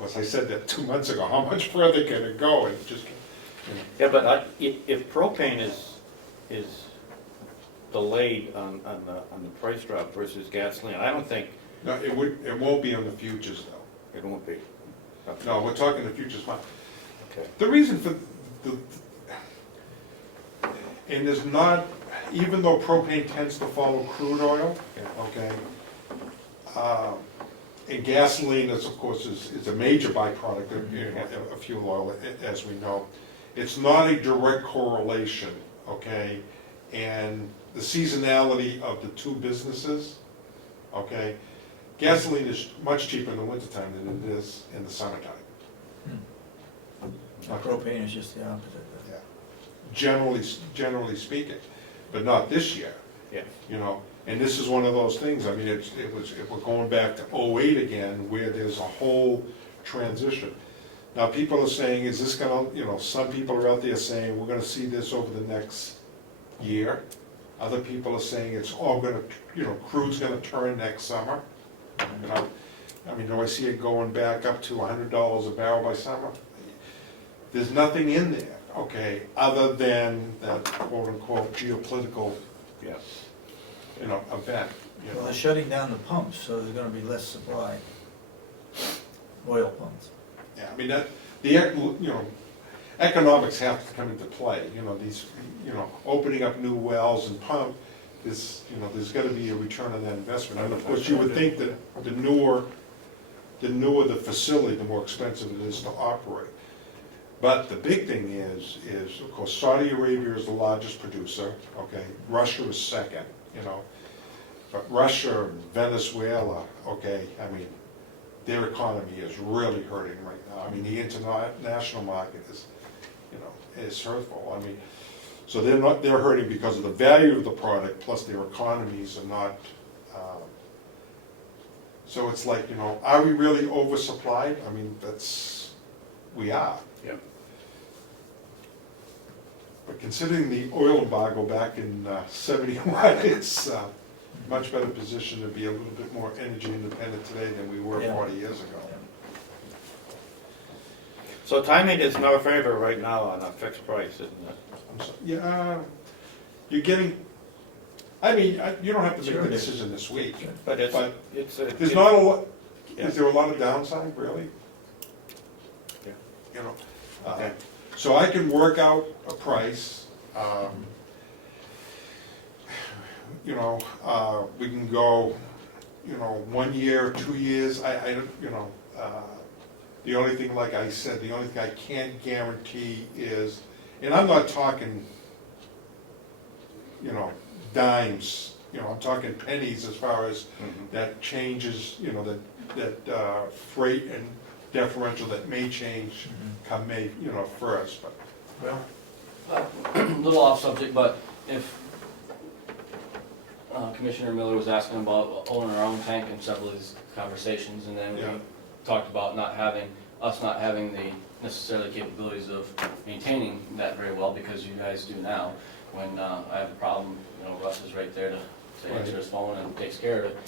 course, I said that 2 months ago, how much further can it go? And it just, you know. Yeah, but if propane is delayed on the price drop versus gasoline, I don't think No, it won't be on the futures though. it won't be. Okay. No, we're talking the futures fund. Okay. The reason for and there's not, even though propane tends to follow crude oil, okay, and gasoline is, of course, is a major byproduct of fuel oil, as we know. It's not a direct correlation, okay, and the seasonality of the two businesses, okay, gasoline is much cheaper in the wintertime than it is in the summertime. Propane is just the opposite. Yeah. Generally speaking, but not this year. Yeah. You know, and this is one of those things, I mean, we're going back to '08 again, where there's a whole transition. Now, people are saying, is this gonna, you know, some people are out there saying, we're gonna see this over the next year. Other people are saying it's all gonna, you know, crude's gonna turn next summer. You know, I mean, do I see it going back up to $100 a barrel by summer? There's nothing in there, okay, other than that quote-unquote geopolitical, Yeah. you know, event. You Well, know. they're shutting down the pumps, so there's gonna be less supply. Oil pumps. Yeah, I mean, that, you know, economics have to come into play, you know, these, you know, opening up new wells and pump, this, you know, there's gotta be a return on that investment. And of course, you would think that the newer the facility, the more expensive it is to operate. But the big thing is, of course, Saudi Arabia is the largest producer, okay, Russia is second, you know. But Russia, Venezuela, okay, I mean, their economy is really hurting right now. I mean, the international market is, you know, is hurtful. I mean, so they're hurting because of the value of the product, plus their economies are not, so it's like, you know, are we really oversupplied? I mean, we are. Yeah. But considering the oil embargo back in '71, it's much better position to be a little bit more energy independent today than we were Yeah. 40 years ago. So timing is in our favor right now on a fixed price, isn't it? Yeah, you're getting, I mean, you don't have to make Sure the it is. decision this week. But But it's there's not a lot, Yeah. is there a lot of downside, really? Yeah. You know, Okay. so I can work out a price, you know, we can go, you know, 1 year, 2 years, I don't, you know, the only thing, like I said, the only thing I can't guarantee is, and I'm not talking, you know, dimes, you know, I'm talking pennies as far as that changes, you know, that freight and differential that may change come May, you know, first, but. Well, A little off subject, but if Commissioner Miller was asking about owning our own tank in several of these conversations, and then we Yeah. talked about not having the necessarily capabilities of maintaining that very well, because you guys do now. When I have a problem, you know, Russ is right there to answer his phone and takes care of it.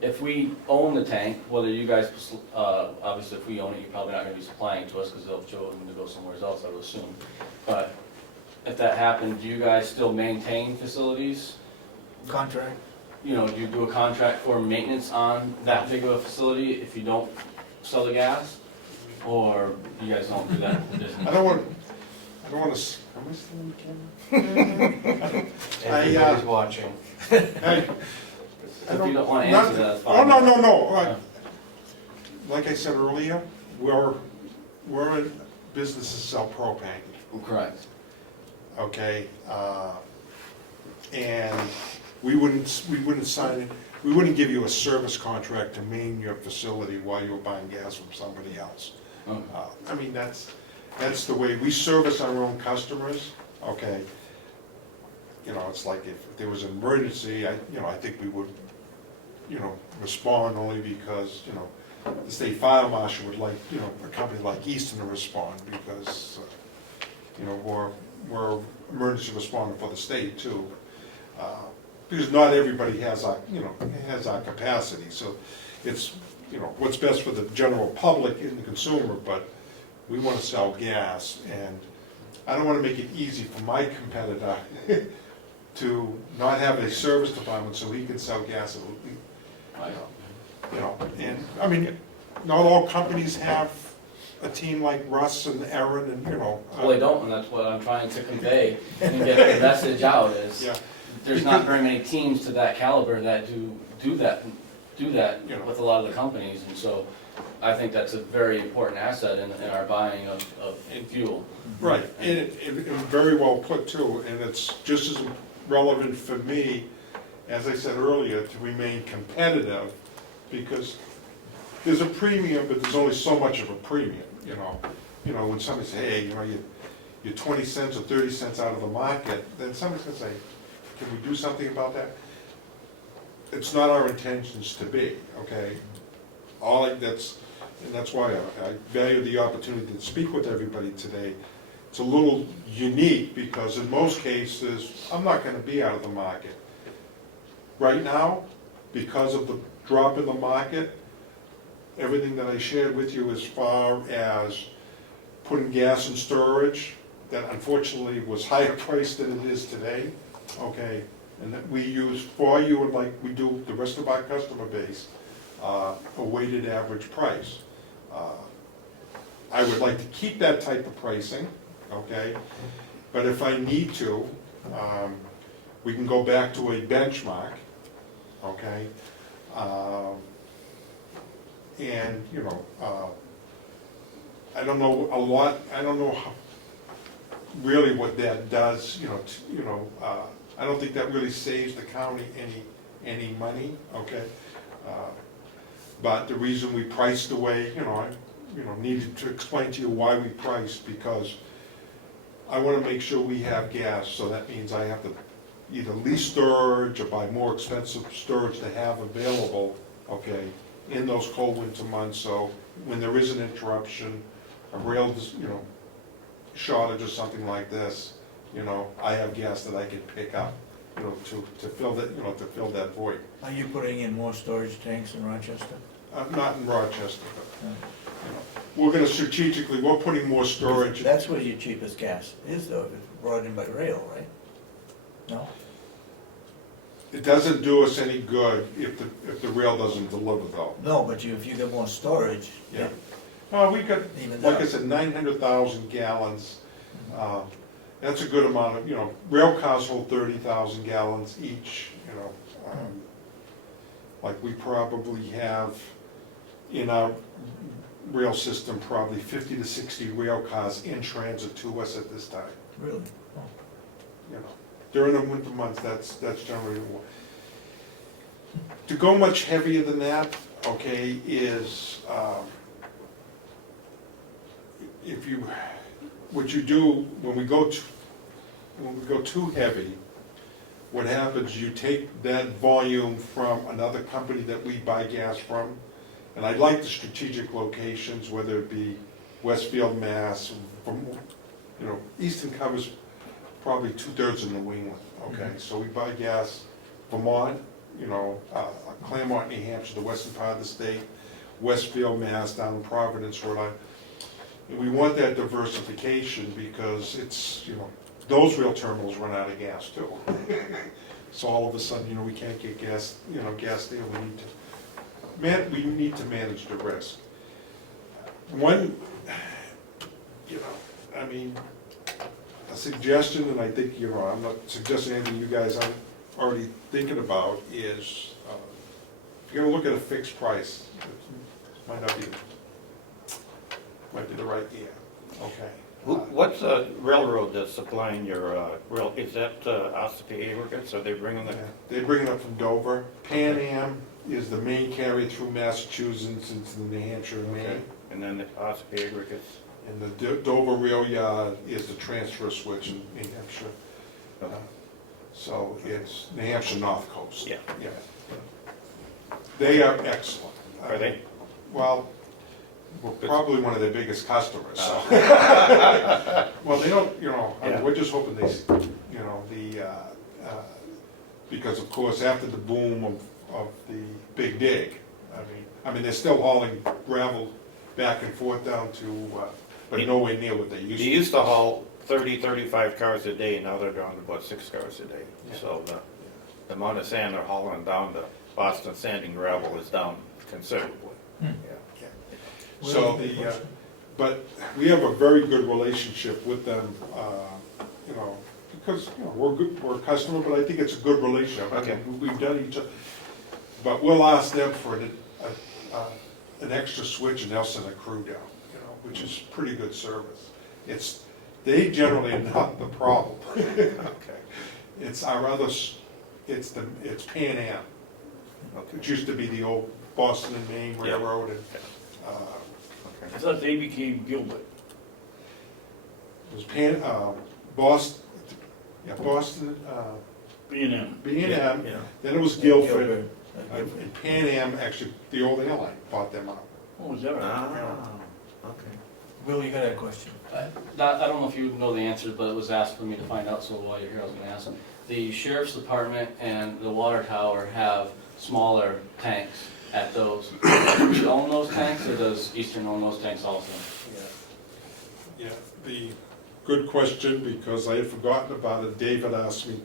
If we own the tank, whether you guys, obviously if we own it, you're probably not gonna be supplying to us, because they'll show them to go somewhere else, I would assume. But if that happened, do you guys still maintain facilities? contract. You know, do you do a contract for maintenance on that big of a facility if you don't sell the gas? Or you guys don't do that? I don't want to, am I still on camera? Everybody's watching. I If you don't wanna not- answer that, it's Oh, fine. no. Like I said earlier, we're in business to sell propane, Correct. okay? And we wouldn't sign it, we wouldn't give you a service contract to main your facility while you were buying gas from somebody else. Okay. I mean, that's the way, we service our own customers, okay? You know, it's like if there was an emergency, I think we would, you know, respond only because, you know, the state fire marshal would like, you know, a company like Easton to respond because, you know, we're emergency responder for the state too. Because not everybody has our, you know, has our capacity, so it's, you know, what's best for the general public and the consumer, but we wanna sell gas, and I don't wanna make it easy for my competitor to not have a service department so he can sell gas, you know, and, I mean, not all companies have a team like Russ and Aaron and, you know. Well, they don't, and that's what I'm trying to convey and get the message out is, Yeah, there's not very many teams to that caliber that do that You know. with a lot of the companies, and so I think that's a very important asset in our buying of fuel. right, and it very well put too, and it's just as relevant for me, as I said earlier, to remain competitive, because there's a premium, but there's only so much of a premium, you know. You know, when somebody say, hey, you know, you're 20 cents or 30 cents out of the market, then somebody's gonna say, can we do something about that? It's not our intentions to be, okay? And that's why I value the opportunity to speak with everybody today. It's a little unique, because in most cases, I'm not gonna be out of the market. Right now, because of the drop in the market, everything that I shared with you as far as putting gas in storage, that unfortunately was higher priced than it is today, okay? And that we use for you, and like we do the rest of our customer base, a weighted average price. I would like to keep that type of pricing, okay? But if I need to, we can go back to a benchmark, okay? And, you know, I don't know a lot, I don't know really what that does, you know, I don't think that really saves the county any money, okay? But the reason we priced the way, I needed to explain to you why we priced, because I wanna make sure we have gas, so that means I have to either lease storage or buy more expensive storage to have available, okay, in those cold winter months, so when there is an interruption, a rail, shortage or something like this, I have gas that I can pick up, to fill that, to fill that void. Are you putting in more storage tanks in Rochester? Not in Rochester, No. but, we're gonna strategically, we're putting more storage. That's where your cheapest gas is though, if it's brought in by rail, right? No? It doesn't do us any good if the rail doesn't deliver though. No, but if you get more storage, Yeah. We got, even like I though, said, 900,000 gallons. That's a good amount of, rail cars hold 30,000 gallons each, like we probably have in our rail system, probably 50 to 60 rail cars in transit to us at this time, really? Oh. During the winter months, that's generally, to go much heavier than that, okay, is, what you do, when we go too heavy, what happens, you take that volume from another company that we buy gas from, and I like the strategic locations, whether it be Westfield, Mass, from, Easton covers probably 2/3 of New England, okay? So we buy gas, Vermont, Claremont, New Hampshire, the western part of the state, Westfield, Mass, down in Providence, Rhode Island. And we want that diversification because it's, those rail terminals run out of gas too. So all of a sudden, we can't get gas, gas there, we need to manage the risk. One, a suggestion, and I think, I'm not suggesting anything you guys aren't already thinking about, is if you're gonna look at a fixed price, it might be the right year, okay? What's the railroad that's supplying your rail, is that Ossipee aggregates, are they bringing the? Yeah, they bring it up from Dover. Pan Am is the main carrier through Massachusetts into New Hampshire and Okay. Maine. And then the Ossipee aggregates? And the Dover rail yard is the transfer switch in New Hampshire. So it's New Hampshire North Coast. Yeah. Yeah. They are excellent. Are they? Well, we're probably one of their biggest customers, so. Well, they don't, Yeah. we're just hoping they, because of course, after the boom of the big dig, I mean, they're still hauling gravel back and forth down to, but nowhere near what they used You to. used to haul 30, 35 cars a day, now they're down to about 6 cars a day. So the amount of sand they're hauling down to Boston sand and gravel is down considerably. Yeah. So but we have a very good relationship with them, you know, because, you know, we're a customer, but I think it's a good relationship. I mean, we've done each other, but we'll ask them for an extra switch and they'll send a crew down, you know, which is pretty good service. They generally are not the problem. Okay. It's our it's Pan Am, which used to be the old Boston and Maine Railroad, and I thought they became Gilbert. it was Boston, Boston, B&M. B&M, Yeah. then it was Guilford, Gilbert. and Pan Am, actually, the old airline bought them out. Oh, is that right? Ah, okay. Will, you got a question? I don't know if you know the answer, but it was asked for me to find out, so while you're here, I was gonna ask them. The sheriff's department and the water tower have smaller tanks at those. Do we own those tanks, or does Eastern own those tanks also? Yeah, good question, because I had forgotten about it. David asked me.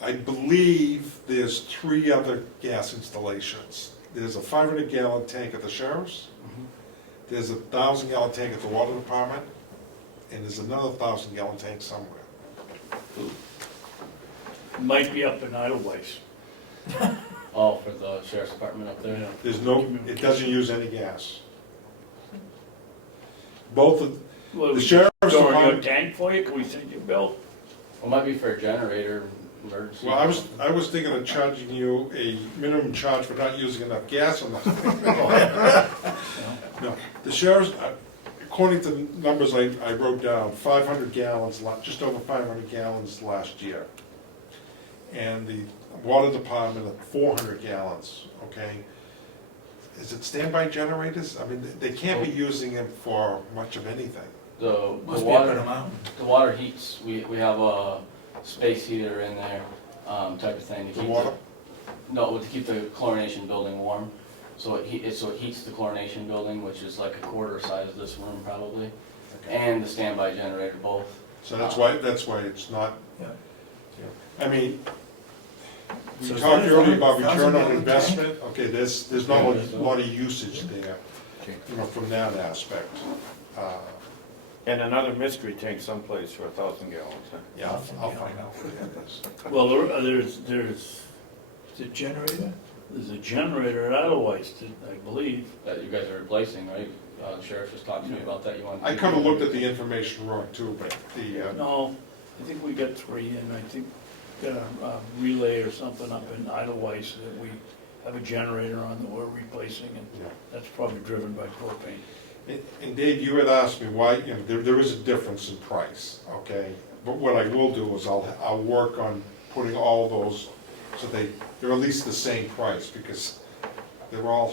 I believe there's 3 other gas installations. There's a 500-gallon tank at the sheriff's, there's a 1,000-gallon tank at the water department, and there's another 1,000-gallon tank somewhere. Might be up in Idleways. Oh, for the sheriff's department up there? There's it doesn't use any gas. Both of, Well, the sheriff's Storing a department, tank for you, can we send you a bill? It might be for a generator emergency. well, I was thinking of charging you a minimum charge for not using enough gas on the. No, the sheriff's, according to the numbers I wrote down, 500 gallons, just over 500 gallons last year. And the water department at 400 gallons, okay? Is it standby generators? I mean, they can't be using them for much of anything. The Must be up in water, the mountain. the water heats, we have a space heater in there, type of thing. To The keep water? No, to keep the chlorination building warm. So it heats the chlorination building, which is like a quarter size of this room probably, and the standby generator both. So that's why it's not, Yeah. I mean, we So talked is that earlier about 1,000 return on gallon investment. Okay, there's not a lot of usage there, you know, from that aspect. And another mystery tank someplace for 1,000 gallons. Huh? Yeah, I'll find out where that is. Well, there's The generator? a generator at Idleways, I believe. That you guys are replacing, right? The sheriff just talked to me about that. You want? I could've looked at the information wrong too, but No, I think we got 3, and I think got a relay or something up in Idleways that we have a generator on that we're replacing, and yeah. that's probably driven by propane. And Dave, you had asked me why, you know, there is a difference in price, okay? But what I will do is I'll work on putting all those, so they're at least the same price, because they're all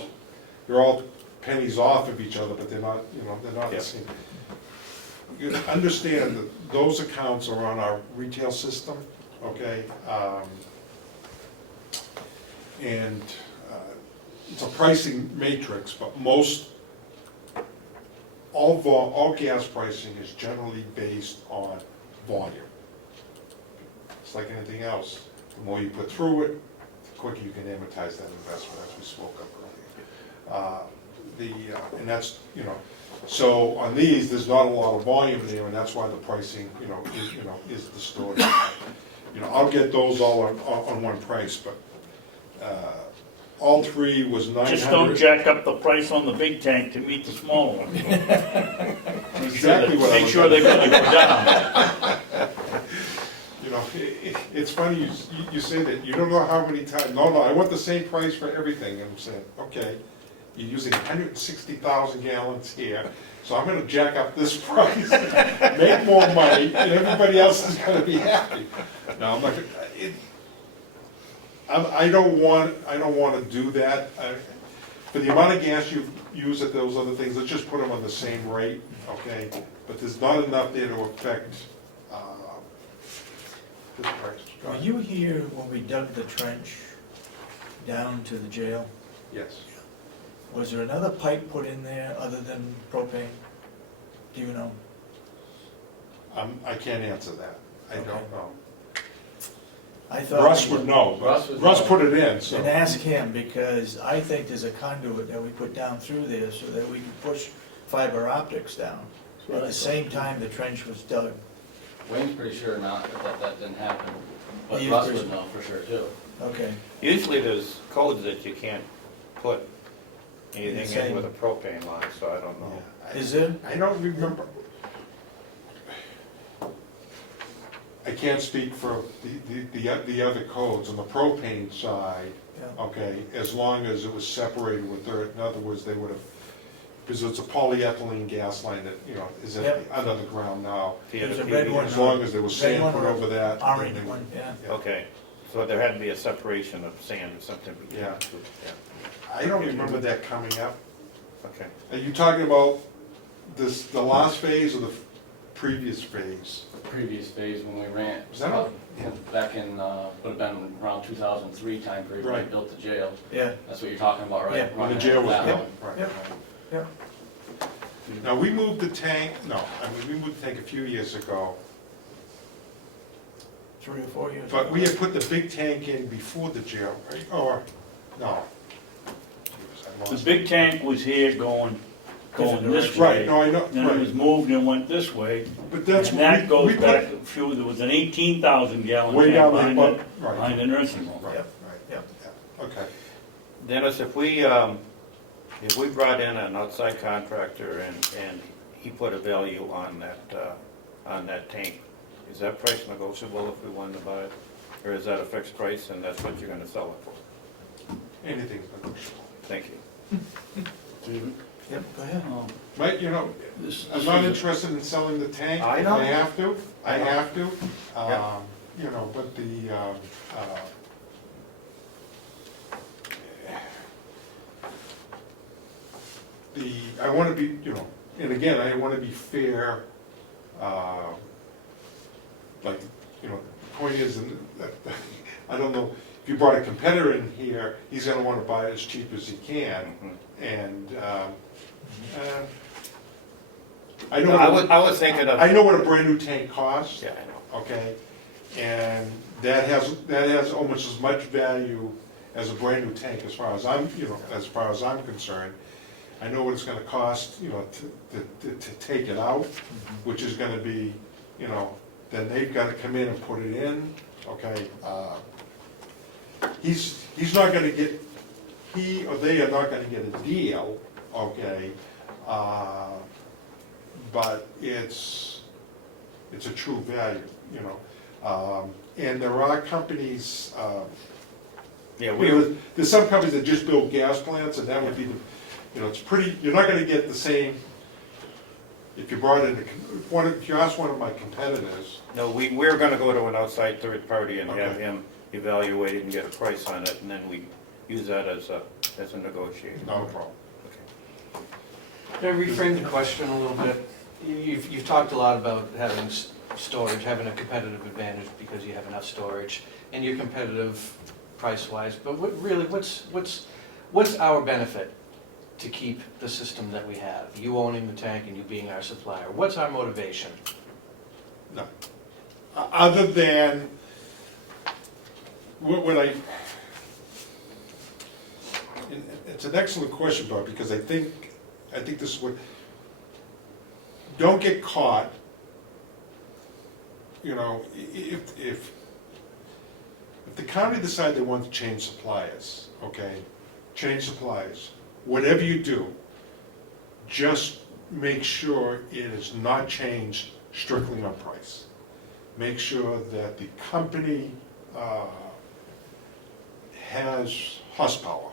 pennies off of each other, but they're not, you know, they're not the same. You understand that those accounts are on our retail system, okay? And it's a pricing matrix, but all gas pricing is generally based on volume. It's like anything else, the more you put through it, the quicker you can amortize that investment, as we spoke of earlier. And that's, you know, so on these, there's not a lot of volume there, and that's why the pricing, is distorted. You know, I'll get those all on one price, but all 3 was 900. Just don't jack up the price on the big tank to meet the small one. Exactly what I Make was sure they really go down. You know, it's funny, you say that, you don't know how many times, no, I want the same price for everything, and I'm saying, okay, you're using 160,000 gallons here, so I'm gonna jack up this price, make more money, and everybody else is gonna be happy. No, I'm not, I don't wanna do that. For the amount of gas you use at those other things, let's just put them on the same rate, okay? But there's not enough there to affect this price. Were you here when we dug the trench down to the jail? Yes. Was there another pipe put in there other than propane? Do you know? I can't answer that, I don't Okay. know. I thought. Russ would know, Russ but would Russ know. put it in, so. And ask him, because I think there's a conduit that we put down through there so that we can push fiber optics down. At the same time the trench was dug. Wayne's pretty sure not, that didn't happen, but He is Russ pretty- would know for sure too. Okay, Usually there's codes that you can't put anything Same. in with a propane line, so I don't know. Yeah, is there? I don't remember. I can't speak for the other codes on the propane side, Yeah. okay, as long as it was separated with dirt. In other words, they would have, because it's a polyethylene gas line that, you know, is Yep. under the ground now. If you had There's a PV red one. As long as there was Red sand one put or over that. then Orange they would- one, yeah. yeah. Okay, so there had to be a separation of sand or something between Yeah. the two, yeah, I don't remember that coming up. okay. Are you talking about this, the last phase or the previous phase? Previous phase when we ran, Was that all? back in, would have been around 2003 time period when we Right. built the jail. Yeah, That's what you're talking about, right? Yeah. When the Running jail was that built? one. Right, Yep. right. yeah. Now, we moved the tank, no, I mean, we moved the tank a few years ago, 3 or 4 years. but ago. we had put the big tank in before the jail, right? Or, no. I The lost it. big tank was here going this Right, way. no, I know, Then it was right, moved and went this way. but that's. And that we goes put- back a few, there was an 18,000 gallon Way tank down behind there, the, but, right, behind the nursing home. right, Yep, right, yep. yeah, okay. Dennis, if we brought in an outside contractor and he put a value on that tank, is that price negotiable if we wanted to buy it? Or is that a fixed price and that's what you're gonna sell it for? Anything's negotiable. Thank you. Yep, go ahead. Mike, you know, I'm not interested in selling the tank. I If know. I have to, I I know. have to. Yeah. You know, but I wanna be, you know, and again, I wanna be fair, like, you know, the point is, and that, I don't know, if you brought a competitor in here, he's gonna wanna buy it as cheap as he can, Mhm. and, I know. No, I was thinking of, I know what a brand new tank costs, yeah, I know. okay? And that has almost as much value as a brand new tank as far as I'm, you know, as far as I'm concerned. I know what it's gonna cost, you know, to take it out, which is gonna be, you know, then they've gotta come in and put it in, okay? He's not gonna get, he or they are not gonna get a deal, okay? But it's a true value, you know? And there are companies, Yeah, you know, there's some companies that just build gas plants, and that would be, you know, it's pretty, you're not gonna get the same, if you brought in, if you ask one of my competitors, no, we're gonna go to an outside third party and have Okay. him evaluate it and get a price on it, and then we use that as a negotiator. no problem. Okay. Can I reframe the question a little bit? You've talked a lot about having storage, having a competitive advantage because you have enough storage, and you're competitive price-wise, but what's our benefit to keep the system that we have? You owning the tank and you being our supplier, what's our motivation? No. Other than, what I, and it's an excellent question, Bob, because I think this is what, don't get caught, you know, if the county decide they want to change suppliers, okay, change suppliers, whatever you do, just make sure it is not changed strictly on price. Make sure that the company has horsepower,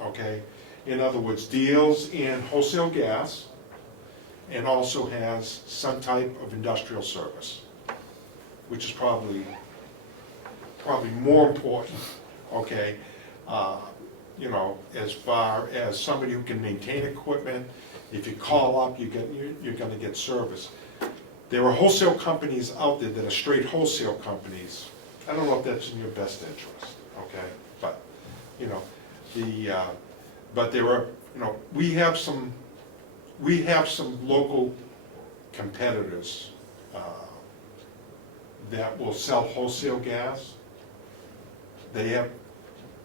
okay? In other words, deals in wholesale gas and also has some type of industrial service, which is probably more important, okay? You know, as far as somebody who can maintain equipment, if you call up, you're gonna get service. There are wholesale companies out there that are straight wholesale companies. I don't know if that's in your best interest, okay? But, you know, But there are, we have some local competitors that will sell wholesale gas. They have,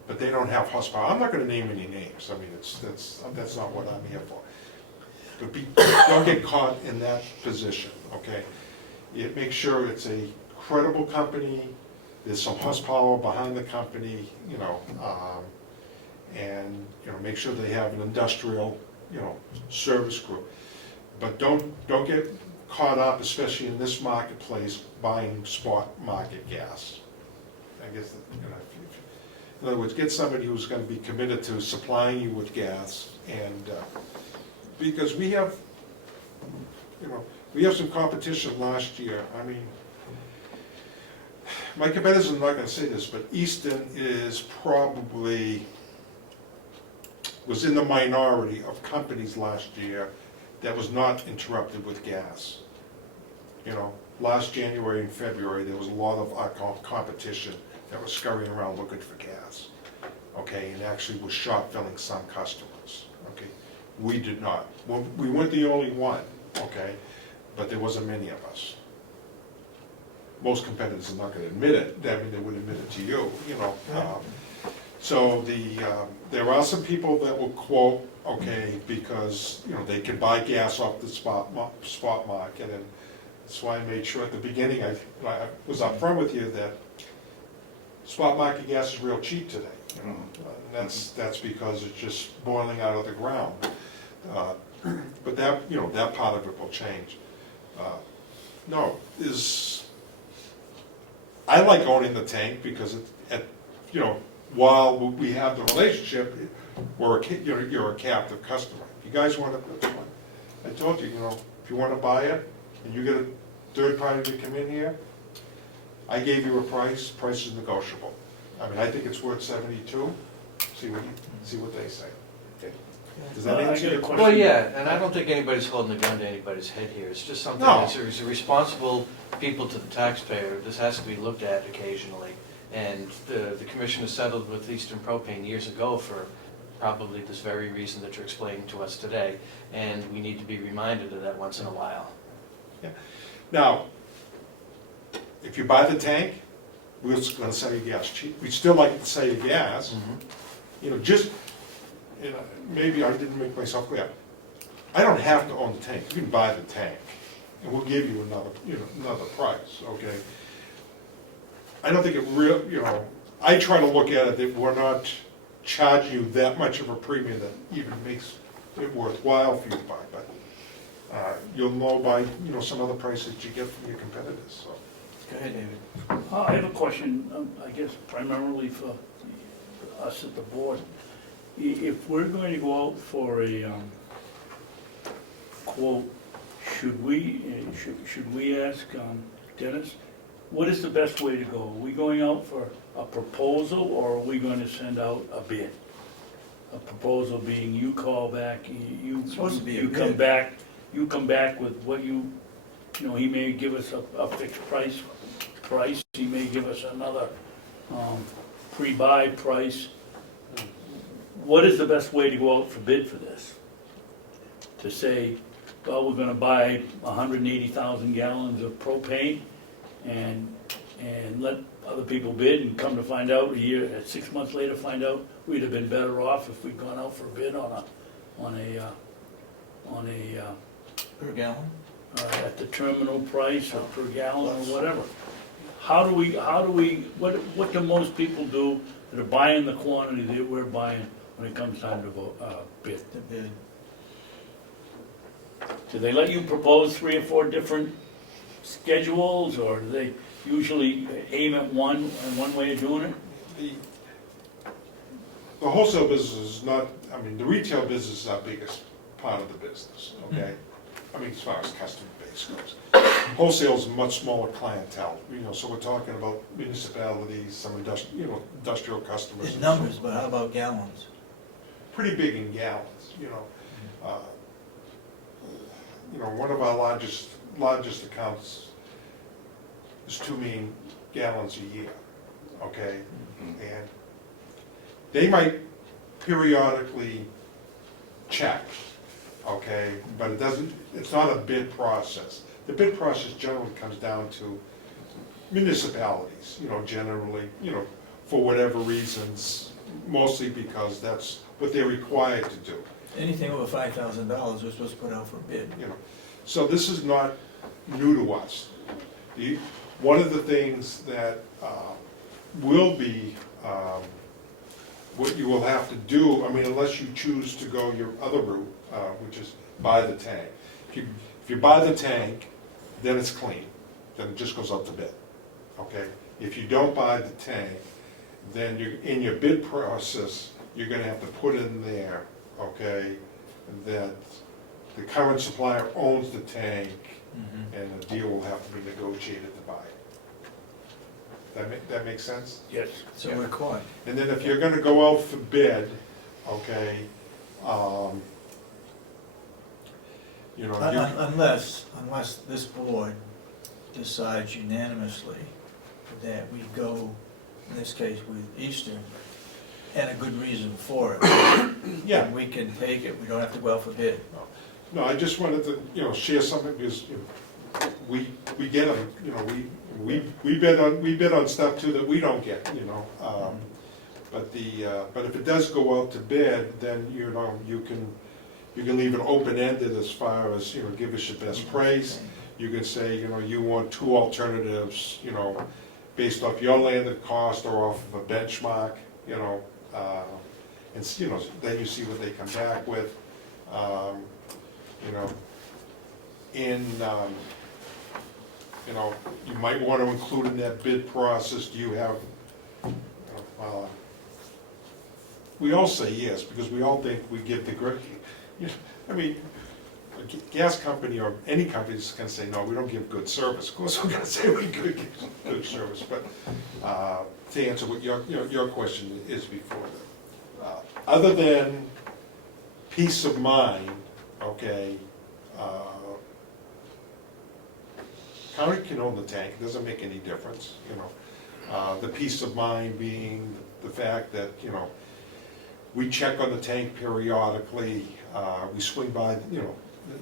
but they don't have horsepower. I'm not gonna name any names, I mean, that's not what I'm here for. But don't get caught in that position, okay? Make sure it's a credible company, there's some horsepower behind the company, and, make sure they have an industrial, service group. But don't get caught up, especially in this marketplace, buying spot market gas. I guess, in other words, get somebody who's gonna be committed to supplying you with gas, and, because we have some competition last year. I mean, my competitors are not gonna say this, but Easton was in the minority of companies last year that was not interrupted with gas. Last January and February, there was a lot of our competition that was scurrying around looking for gas, okay, and actually was short filling some customers, okay? We did not. We weren't the only one, okay, but there wasn't many of us. Most competitors are not gonna admit it, I mean, they would admit it to you, So there are some people that will quote, okay, because, they can buy gas off the spot market, and that's why I made sure at the beginning, I was upfront with you that spot market gas is real cheap today, and that's because it's just boiling out of the ground. But that, that part of it will change. I like owning the tank because while we have the relationship, you're a captive customer. If you guys want to, I told you, if you want to buy it, and you get a third party to come in here, I gave you a price is negotiable. I mean, I think it's worth 72, see what they say. Okay. Does that I answer got a your question. Well, yeah, and I don't think anybody's holding a gun to anybody's head here. It's just something No. that's as a responsible people to the taxpayer, this has to be looked at occasionally. And the commission has settled with Eastern Propane years ago for probably this very reason that you're explaining to us today. And we need to be reminded of that once in a while. Yeah. Now, if you buy the tank, we're going to sell you gas cheap. We'd still like to sell you gas. Maybe I didn't make myself clear. I don't have to own the tank. You can buy the tank, and we'll give you another price, okay? I don't think I try to look at it that we're not charging you that much of a premium that even makes it worthwhile for you to buy, but you'll know by, some other prices you get from your competitors, so. Go ahead, David. I have a question, I guess primarily for us at the board. If we're going to go out for a quote, should we ask Dennis, what is the best way to go? Are we going out for a proposal, or are we going to send out a bid? A proposal being you call back, It's supposed to be a you come bid. back, with what he may give us a fixed price, he may give us another pre-buy price. What is the best way to go out for bid for this? To say, well, we're gonna buy 180,000 gallons of propane and let other people bid, and come to find out 6 months later, find out we'd have been better off if we'd gone out for a bid on a Per gallon? at the terminal price or per gallon or whatever. What do most people do that are buying the quantity that we're buying when it comes time to bid? The bid. Do they let you propose 3 or 4 different schedules, or do they usually aim at one way of doing it? The wholesale business is not, the retail business is our biggest part of the business, okay? As far as customer base goes. Wholesale is a much smaller clientele, so we're talking about municipalities, some industrial customers. It's numbers, but how about gallons? Pretty big in gallons, one of our largest accounts is 2 million gallons a year, okay? And they might periodically checked, okay? But it doesn't, it's not a bid process. The bid process generally comes down to municipalities, generally, for whatever reasons, mostly because that's what they're required to do. Anything over $5,000, we're supposed to put out for bid. So this is not new to us. One of the things that will be, what you will have to do, unless you choose to go your other route, which is buy the tank. If you buy the tank, then it's clean, then it just goes out to bid, okay? If you don't buy the tank, then in your bid process, you're gonna have to put in there, okay, that the current supplier owns the tank, and the deal will have to be negotiated to buy it. That makes sense? Yes. So we're caught. And then if you're gonna go out for bid, okay, Unless this board decides unanimously that we go, in this case with Eastern, and a good reason for it. yeah. And we can take it, we don't have to go out for bid. No, I just wanted to, share something, because we get them, we bid on stuff too that we don't get, but if it does go out to bid, then, you can leave it open-ended as far as, give us your best price. You can say, you want two alternatives, based off your landed cost or off of a benchmark, and, then you see what they come back with. You might want to include in that bid process, do you have, we all say yes, because we all think we give the great, a gas company or any company is gonna say, no, we don't give good service. Of course, we're gonna say we give good service, but, to answer what your question is before that. Other than peace of mind, okay, county can own the tank, it doesn't make any difference, The peace of mind being the fact that, we check on the tank periodically, we swing by,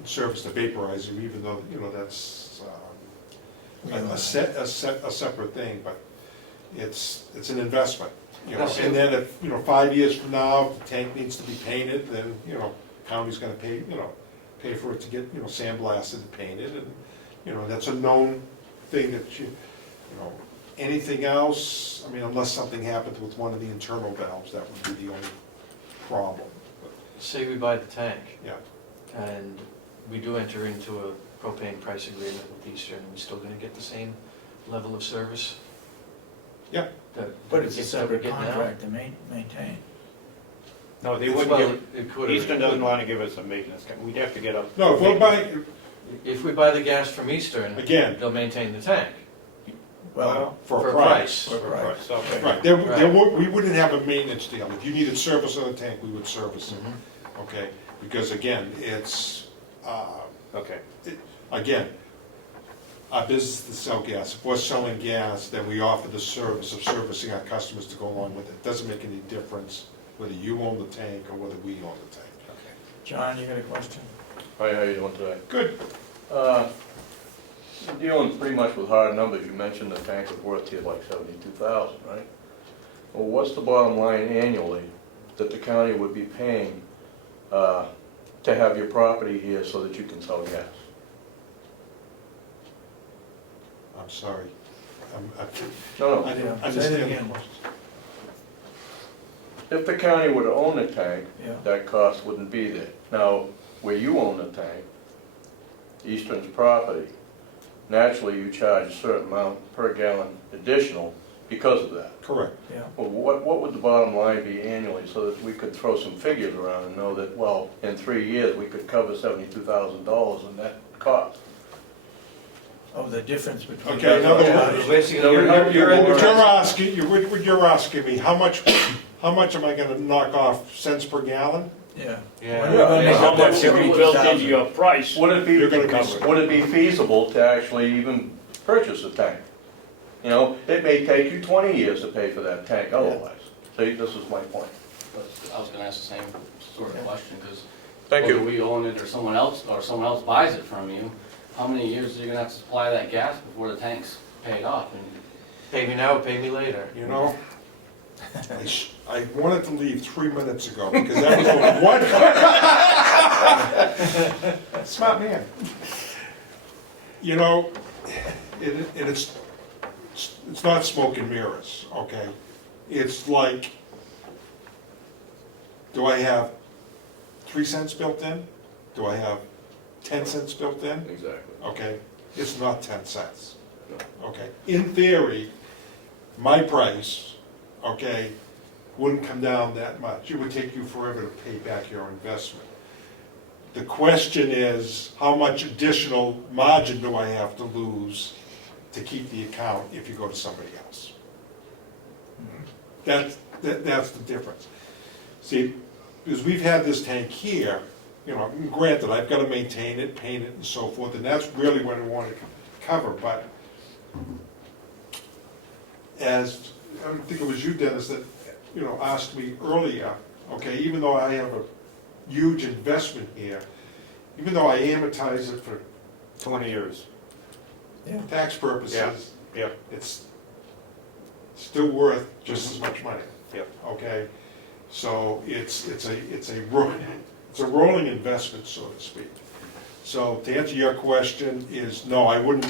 service the vaporizer, even though, that's a separate thing, but it's an investment. And then if, 5 years from now, if the tank needs to be painted, then, county's gonna pay for it to get, sandblasted and painted, and, that's a known thing that anything else, unless something happens with one of the internal valves, that would be the only problem. Say we buy the tank, Yeah, and we do enter into a propane price agreement with Eastern, are we still gonna get the same level of service? yeah, But it's a that we're separate getting now? contract to maintain. No, they Well, wouldn't it could- give, Eastern doesn't wanna give us a maintenance, we'd have to get up. no, if we're buying, If we buy the gas from Eastern, again, they'll maintain the tank. Well, for a price. for a price. Okay. Right, we wouldn't have a maintenance deal. If you needed service on the tank, we would service it, okay? Because again, it's, Okay, again, our business is to sell gas. If we're selling gas, then we offer the service of servicing our customers to go along with it. Doesn't make any difference whether you own the tank or whether we own the tank. John, you got a question? Hi, how you doing today? Good. Dealing pretty much with hard numbers, you mentioned the tank was worth to you like $72,000, right? Well, what's the bottom line annually that the county would be paying to have your property here so that you can sell gas? I'm sorry. No, I no, didn't Say it understand the again. question. if the county were to own the tank, Yeah. that cost wouldn't be there. Now, where you own the tank, Eastern's property, naturally you charge a certain amount per gallon additional because of that. Correct. Yeah. Well, what would the bottom line be annually, so that we could throw some figures around and know that, well, in 3 years, we could cover $72,000 in that cost? Oh, the difference between. Okay, in other words, Basically, No, you're What you're asking me, how much am I gonna knock off cents per gallon? Yeah. Yeah. When we're gonna make How up that much have you built into 70,000? your price? Would it You're gonna be, cover it. would it be feasible to actually even purchase a tank? You know, it may take you 20 years to pay for that tank otherwise. See, this is my point. was gonna ask the same sort of question, because Thank whether you. we own it or someone else buys it from you, how many years are you gonna have to supply that gas before the tank's paid off? And Pay me now, pay me later. You know, I wanted to leave 3 minutes ago, because that was only one. Smart man. You know, it's not smoke and mirrors, okay? It's like, do I have 3 cents built in? Do I have 10 cents built in? Exactly. Okay, it's not 10 cents. Okay, in theory, my price, okay, wouldn't come down that much. It would take you forever to pay back your investment. The question is, how much additional margin do I have to lose to keep the account if you go to somebody else? That's the difference. See, because we've had this tank here, you know, granted, I've got to maintain it, paint it, and so forth, and that's really what I want to cover, but as, I think it was you, Dennis, that, you know, asked me earlier, okay, even though I have a huge investment here, even though I amortize it for 20 years. tax purposes, Yeah. it's still worth just as much money. Yep. Okay, so it's a rolling investment, so to speak. So to answer your question is, no, it wouldn't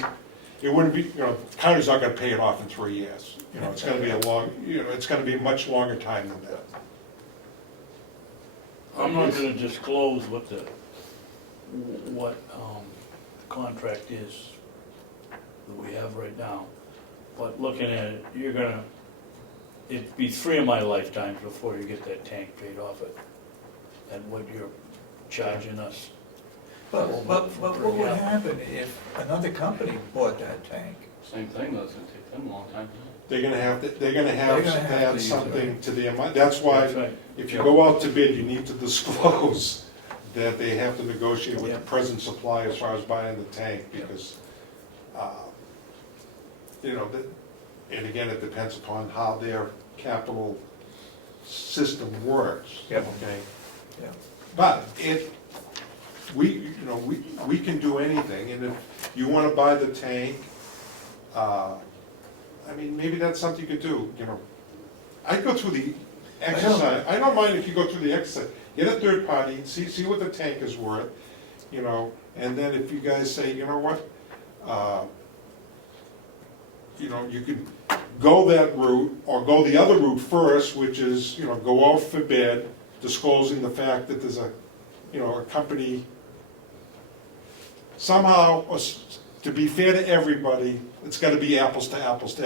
be, you know, the county's not gonna pay it off in 3 years. You know, it's gonna be it's gonna be a much longer time than that. I'm not gonna disclose what the contract is that we have right now, but looking at it, it'd be 3 of my lifetimes before you get that tank paid off at what you're charging us. But what would happen if another company bought that tank? same thing, though, it's gonna take them a long time. They're gonna have to They're gonna have to add use something it. to the amount. That's why, That's right. if you go out to bid, you need to disclose that they have to negotiate with the present supply as far as buying the tank, because, you know, and again, it depends upon how their capital system works. Yep. Okay? Yeah. But we can do anything, and if you wanna buy the tank, I mean, maybe that's something you could do, you know. I'd go through the exercise, I don't mind if you go through the exercise, get a third party, see what the tank is worth, you know, and then if you guys say, you know what, you know, you can go that route, or go the other route first, which is, you know, go out for bid, disclosing the fact that there's a, you know, a company, somehow, to be fair to everybody, it's gotta be apples to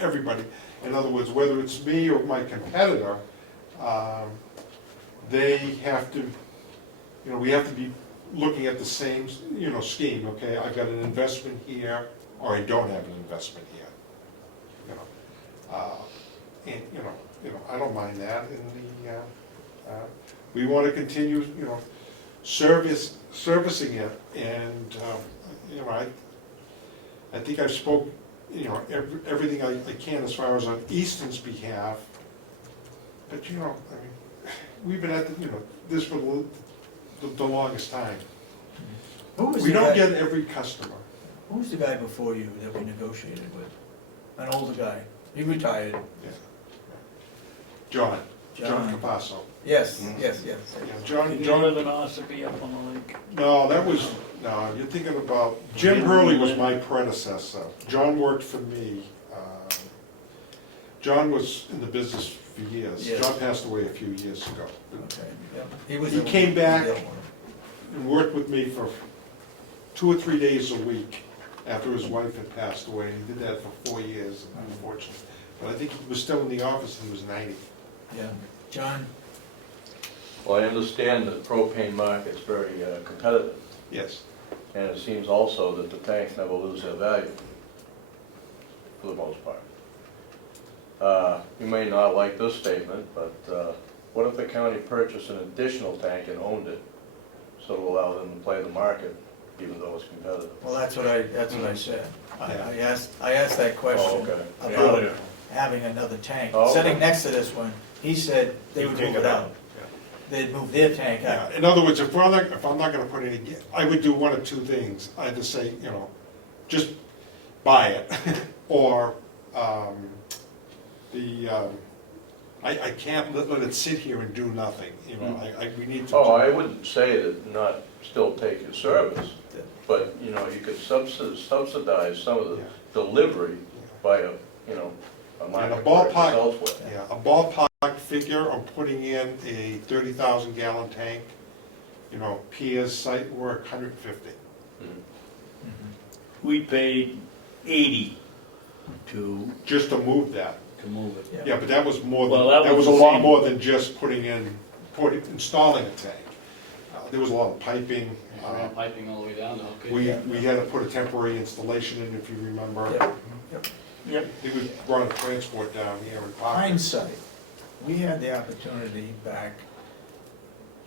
everybody. In other words, whether it's me or my competitor, they have to, you know, we have to be looking at the same, you know, scheme, okay? I've got an investment here, or I don't have an investment here, you know. And, you know, I don't mind that, and we wanna continue, you know, servicing it, and, you know, I think I've spoke, you know, everything I can as far as on Easton's behalf, but, you know, I mean, we've been at, you know, this for the longest time. Who was We the don't guy- get every customer. Who was the guy before you that we negotiated with? An older guy. He retired. Yeah. John Capasso. Yes, yes. Yeah, Did you live in Ossipee up on the lake? No, you're thinking about, Jim Hurley was my predecessor. John worked for me. John was in the business for years. Yes. John passed away a few years ago. Okay, yeah. He came back and worked with me for 2 or 3 days a week after his wife had passed away. He did that for 4 years, unfortunately. But I think he was still in the office, and he was 90. Yeah. John? Well, I understand that the propane market's very competitive, Yes. and it seems also that the tanks never lose their value, for the most part. You may not like this statement, but what if the county purchased an additional tank and owned it, so to allow them to play the market, even though it's competitive? Well, that's what I said. Yeah. I asked that question Oh, okay. about Yeah. having another tank. Oh, okay. Sitting next to this one, He said they would Take move it out. Yeah. They'd move their tank Yeah, out. in other words, if I'm not gonna put any, I would do one of two things. Either say, just buy it, or, I can't let it sit here and do nothing, we need to. Oh, I wouldn't say to not still take your service, but, you could subsidize some of the Yeah. delivery by a market ballpark- price elsewhere. Yeah, a ballpark figure, I'm putting in a 30,000 gallon tank, Piers site work, 150. We paid 80 to Just to move that. move it. Yeah, but that was more Well, than, that that was was a the lot same- more than just installing a tank. There was a lot of piping. I ran piping all the way down to hook it. We had to put a temporary installation in, if you remember. Yep. Yep. We brought a transport down here and parked. Hindsight, we had the opportunity back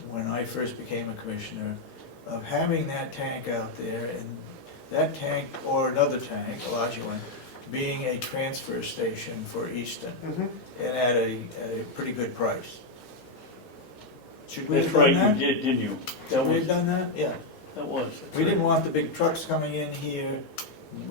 when I first became a commissioner of having that tank out there, and that tank, or another tank, a larger one, being a transfer station for Easton, Mhm. and at a pretty good price. Should we That's have done right, that? you did, didn't you? That Should we was, have done that? Yeah. that was. that's We didn't right. want the big trucks coming in here,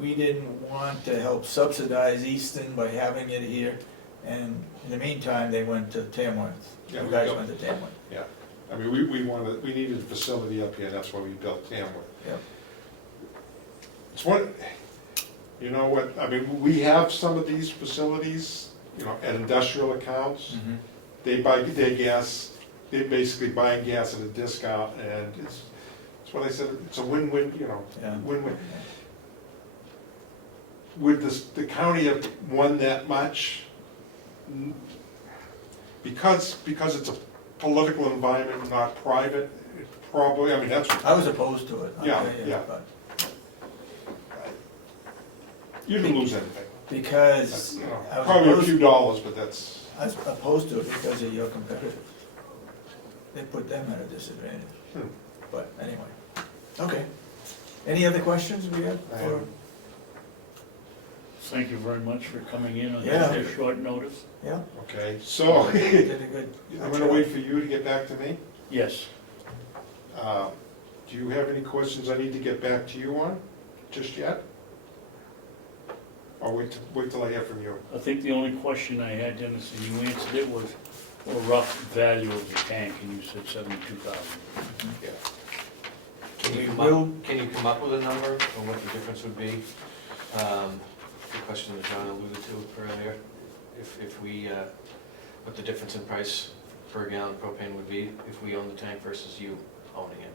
we didn't want to help subsidize Easton by having it here, and in the meantime, they went to Tamworth. Yeah, You we guys go- went to Tamworth. Yeah, I mean, we needed a facility up here, that's why we built Tamworth. Yep. It's one, you know what, I mean, we have some of these facilities, at industrial accounts. They buy their gas, they're basically buying gas at a discount, and it's what I said, it's a win-win, Yeah. win-win. Would the county have won that much? Because it's a political environment, not private, it probably, I mean, that's, I was opposed to it. I'll Yeah, tell you, yeah. but- you didn't lose anything. Because I was Probably a opposed, few dollars, but that's, I was opposed to it because of your competitors. They put them at a disadvantage. Hmm. But anyway, okay. Any other questions we have? I for- have- Thank you very much for coming in on Yeah. such a short notice. Yeah, okay, so, you did a good. I'm gonna wait for you to get back to me. Yes. Do you have any questions I need to get back to you on, just yet? Or wait till I hear from you? I think the only question I had, Dennis, and you answered it, was a rough value of the tank, and you said 72,000. Yeah. Can you come up with a number on what the difference would be? The question that John alluded to earlier, if we, what the difference in price per gallon propane would be if we own the tank versus you owning it?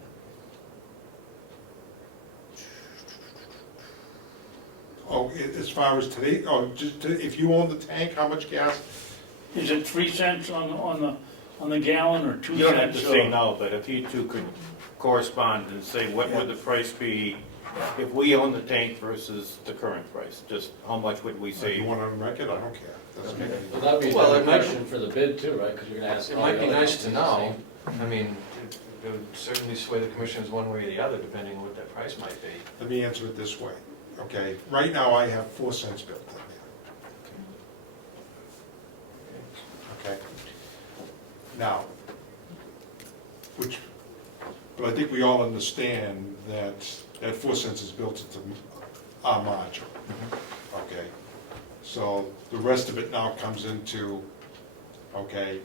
Oh, as far as today, if you own the tank, how much gas? Is it 3 cents on the gallon, or 2 You don't have to cents? say or- no, but if you two could correspond and say what would the price be if we own the tank versus the current price, just how much would we You save? want to record? I don't care. Doesn't make any- Well, that'd be Well, a it might- question for the bid too, right? Because you're gonna ask. It all might the be other nice to companies know. I mean, it would certainly sway the commissioners one way or the other, depending on what that price might be. Let me answer it this way, okay? Right now, I have 4 cents built in there, okay? Now, but I think we all understand that 4 cents is built into our margin, okay? So the rest of it now comes into, okay,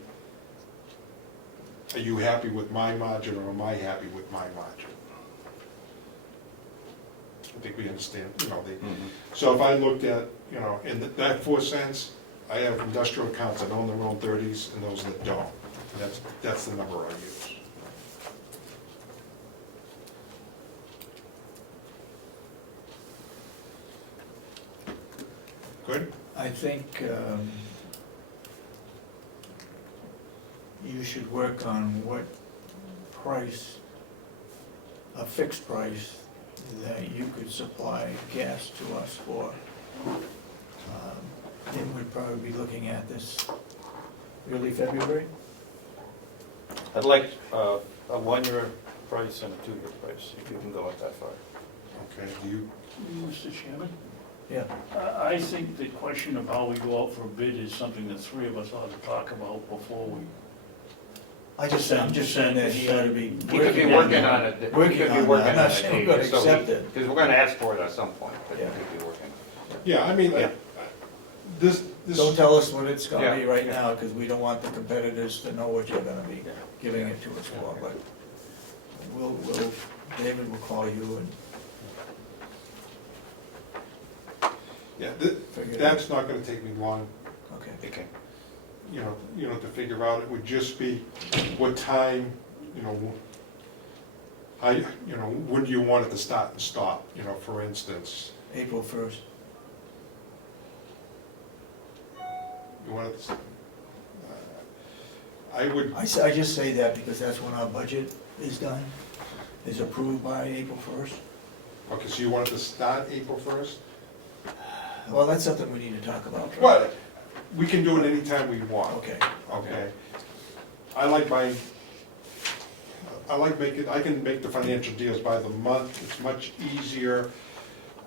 are you happy with my margin, or am I happy with my margin? I think we understand, so if I looked at, in that 4 cents, I have industrial accounts that own their own 30s and those that don't. And that's the number I use. Good? I think you should work on what price, a fixed price, that you could supply gas to us for. Then we'd probably be looking at this early February. I'd like a 1-year price and a 2-year price, if you can go up that far. Okay, do you, Mr. Chairman? Yeah, I think the question of how we go out for a bid is something the three of us ought to talk about before we. I'm just saying that he ought to be He could be working on it, he Working could be on working that. I'm on not it, saying we're gonna Dave, so accept it. because we're gonna ask for it at some point, but he Yeah. could be working. Yeah, I mean, Yeah. this, Don't tell us what it's gonna be Yeah. right now, because we don't want the competitors to know what you're gonna be giving it to us for, but David will call you and yeah, figure it out. that's not gonna take me long, Okay. Okay. you know, to figure out. It would just be what time, how, when do you want it to start and stop, for instance. April 1st. You want it to, I would, I just say that because that's when our budget is done, is approved by April 1st. okay, so you want it to start April 1st? Well, that's something we need to talk about. Well, we can do it anytime we want. Okay. Okay. I like making, I can make the financial deals by the month, it's much easier.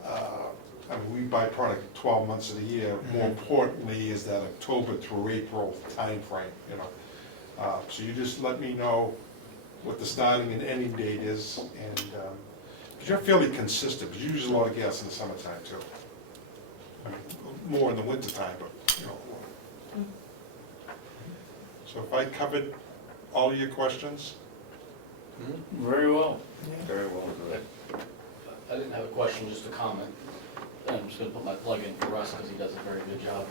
I mean, we buy product 12 months of the year. More importantly is that October through April timeframe, So you just let me know what the starting and ending date is, and, because you're fairly consistent, because you use a lot of gas in the summertime too. I mean, more in the wintertime, but, So if I covered all of your questions? Very well. Very well. I didn't have a question, just a comment. And I'm just gonna put my plug in for Russ, because he does a very good job.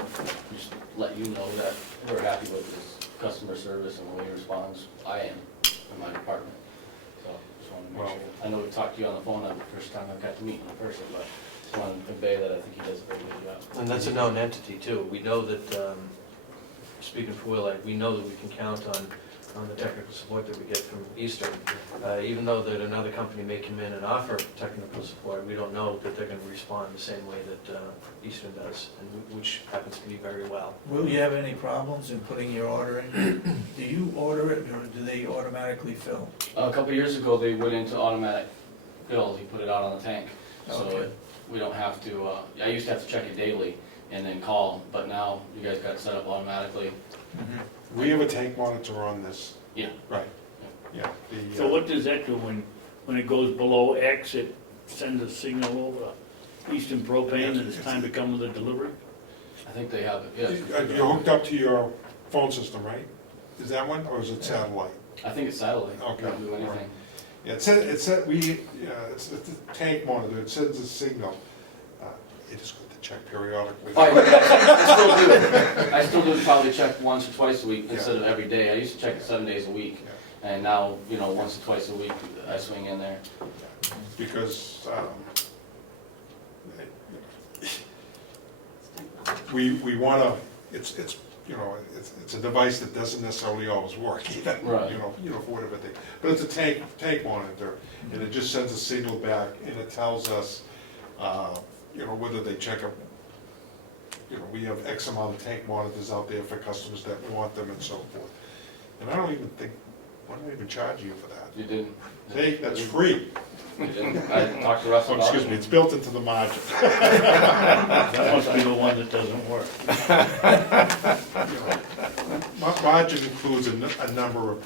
Just let you know that we're happy with his customer service and the way he responds. I am, in my department. So, just wanted to make Well- sure. I know we talked to you on the phone the first time I got to meet you in person, but just wanted to convey that I think he does a very good job. And that's a known entity too. We know that, speaking for Will, we know that we can count on the technical support that we get from Eastern. Even though that another company may come in and offer technical support, we don't know that they're gonna respond the same way that Eastern does, and which happens to be very well. Will you have any problems in putting your order in? Do you order it, or do they automatically fill? A couple of years ago, they went into automatic fills, he put it out on the tank. So Okay. we don't have to, I used to have to check it daily and then call, but now you guys got it set up automatically. We have a tank monitor on this. Yeah. Right, yeah. So what does that do when it goes below X, it sends a signal over Eastern Propane and it's time to come with a delivery? I think they have it, yes. You're hooked up to your phone system, right? Is that one, or is it satellite? I think it's satellite, Okay. we don't do anything. Yeah, it's a tank monitor, it sends a signal. It is good to check periodically. I still do probably check once or twice a week instead of every day. I used to check it 7 days a week. And now, once or twice a week, I swing in there. Because, we wanna, it's a device that doesn't necessarily always work, Right. For whatever thing. But it's a tank monitor, and it just sends a signal back, and it tells us, whether they check up. We have X amount of tank monitors out there for customers that want them and so forth. And I don't even charge you for that. You didn't? Hey, that's free. You didn't? I talked to Russ Oh, about it. excuse me, it's built into the margin. That must be the one that doesn't work. Margin includes a number of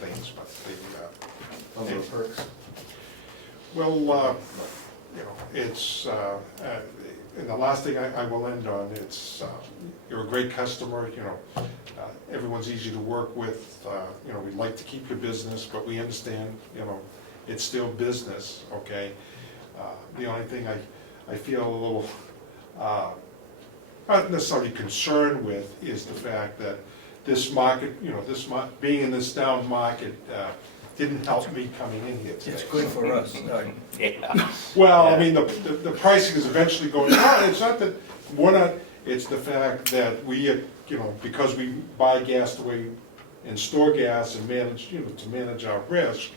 things, but Number of perks. well, it's, and the last thing I will end on, it's, you're a great customer, everyone's easy to work with, we'd like to keep your business, but we understand, it's still business, okay? The only thing I feel a little, not necessarily concerned with is the fact that this market, being in this down market, didn't help me coming in here today. It's good for us. Well, I mean, the pricing is eventually going, it's not that, it's the fact that we, because we buy gas the way, and store gas and manage, to manage our risk,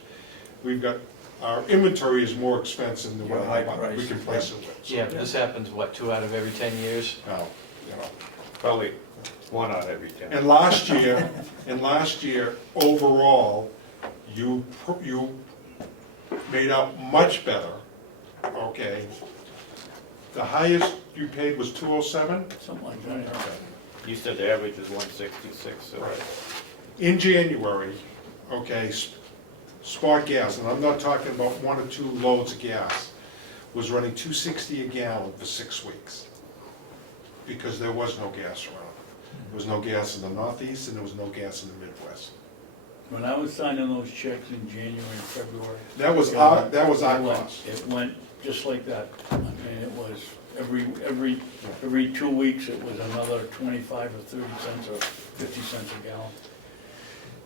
we've got, our inventory is more expensive than what Yeah, high we price. can price it with. So, Yeah, but this happens, 2 out of every 10 years? now, Probably 1 out of every 10. And last year, overall, you made out much better, okay, The highest you paid was 207? Something like that. You said the average is 166, so. Right. In January, okay, spot gas, and I'm not talking about 1 or 2 loads of gas, was running $2.60 a gallon for 6 weeks. Because there was no gas around. There was no gas in the Northeast and there was no gas in the Midwest. When I was signing those checks in January and February. That was our it went- cost. It went just like that. I mean, it was every 2 weeks, it was another 25 or 30 cents or 50 cents a gallon.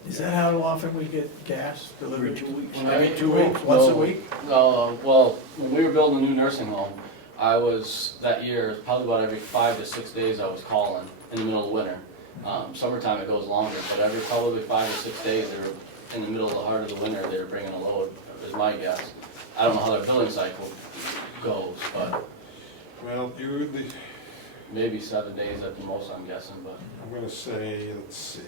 Is that how often we get gas delivered? Every 2 weeks. Every 2 weeks, once a week? Well, when we were building a new nursing home, I was, that year, probably about every 5 to 6 days I was calling in the middle of winter. Summertime it goes longer, but every probably 5 to 6 days, they were in the middle of the heart of the winter, they were bringing a load, is my guess. I don't know how their billing cycle goes, but Well, maybe 7 days at the most, I'm guessing, but. I'm gonna say, let's see,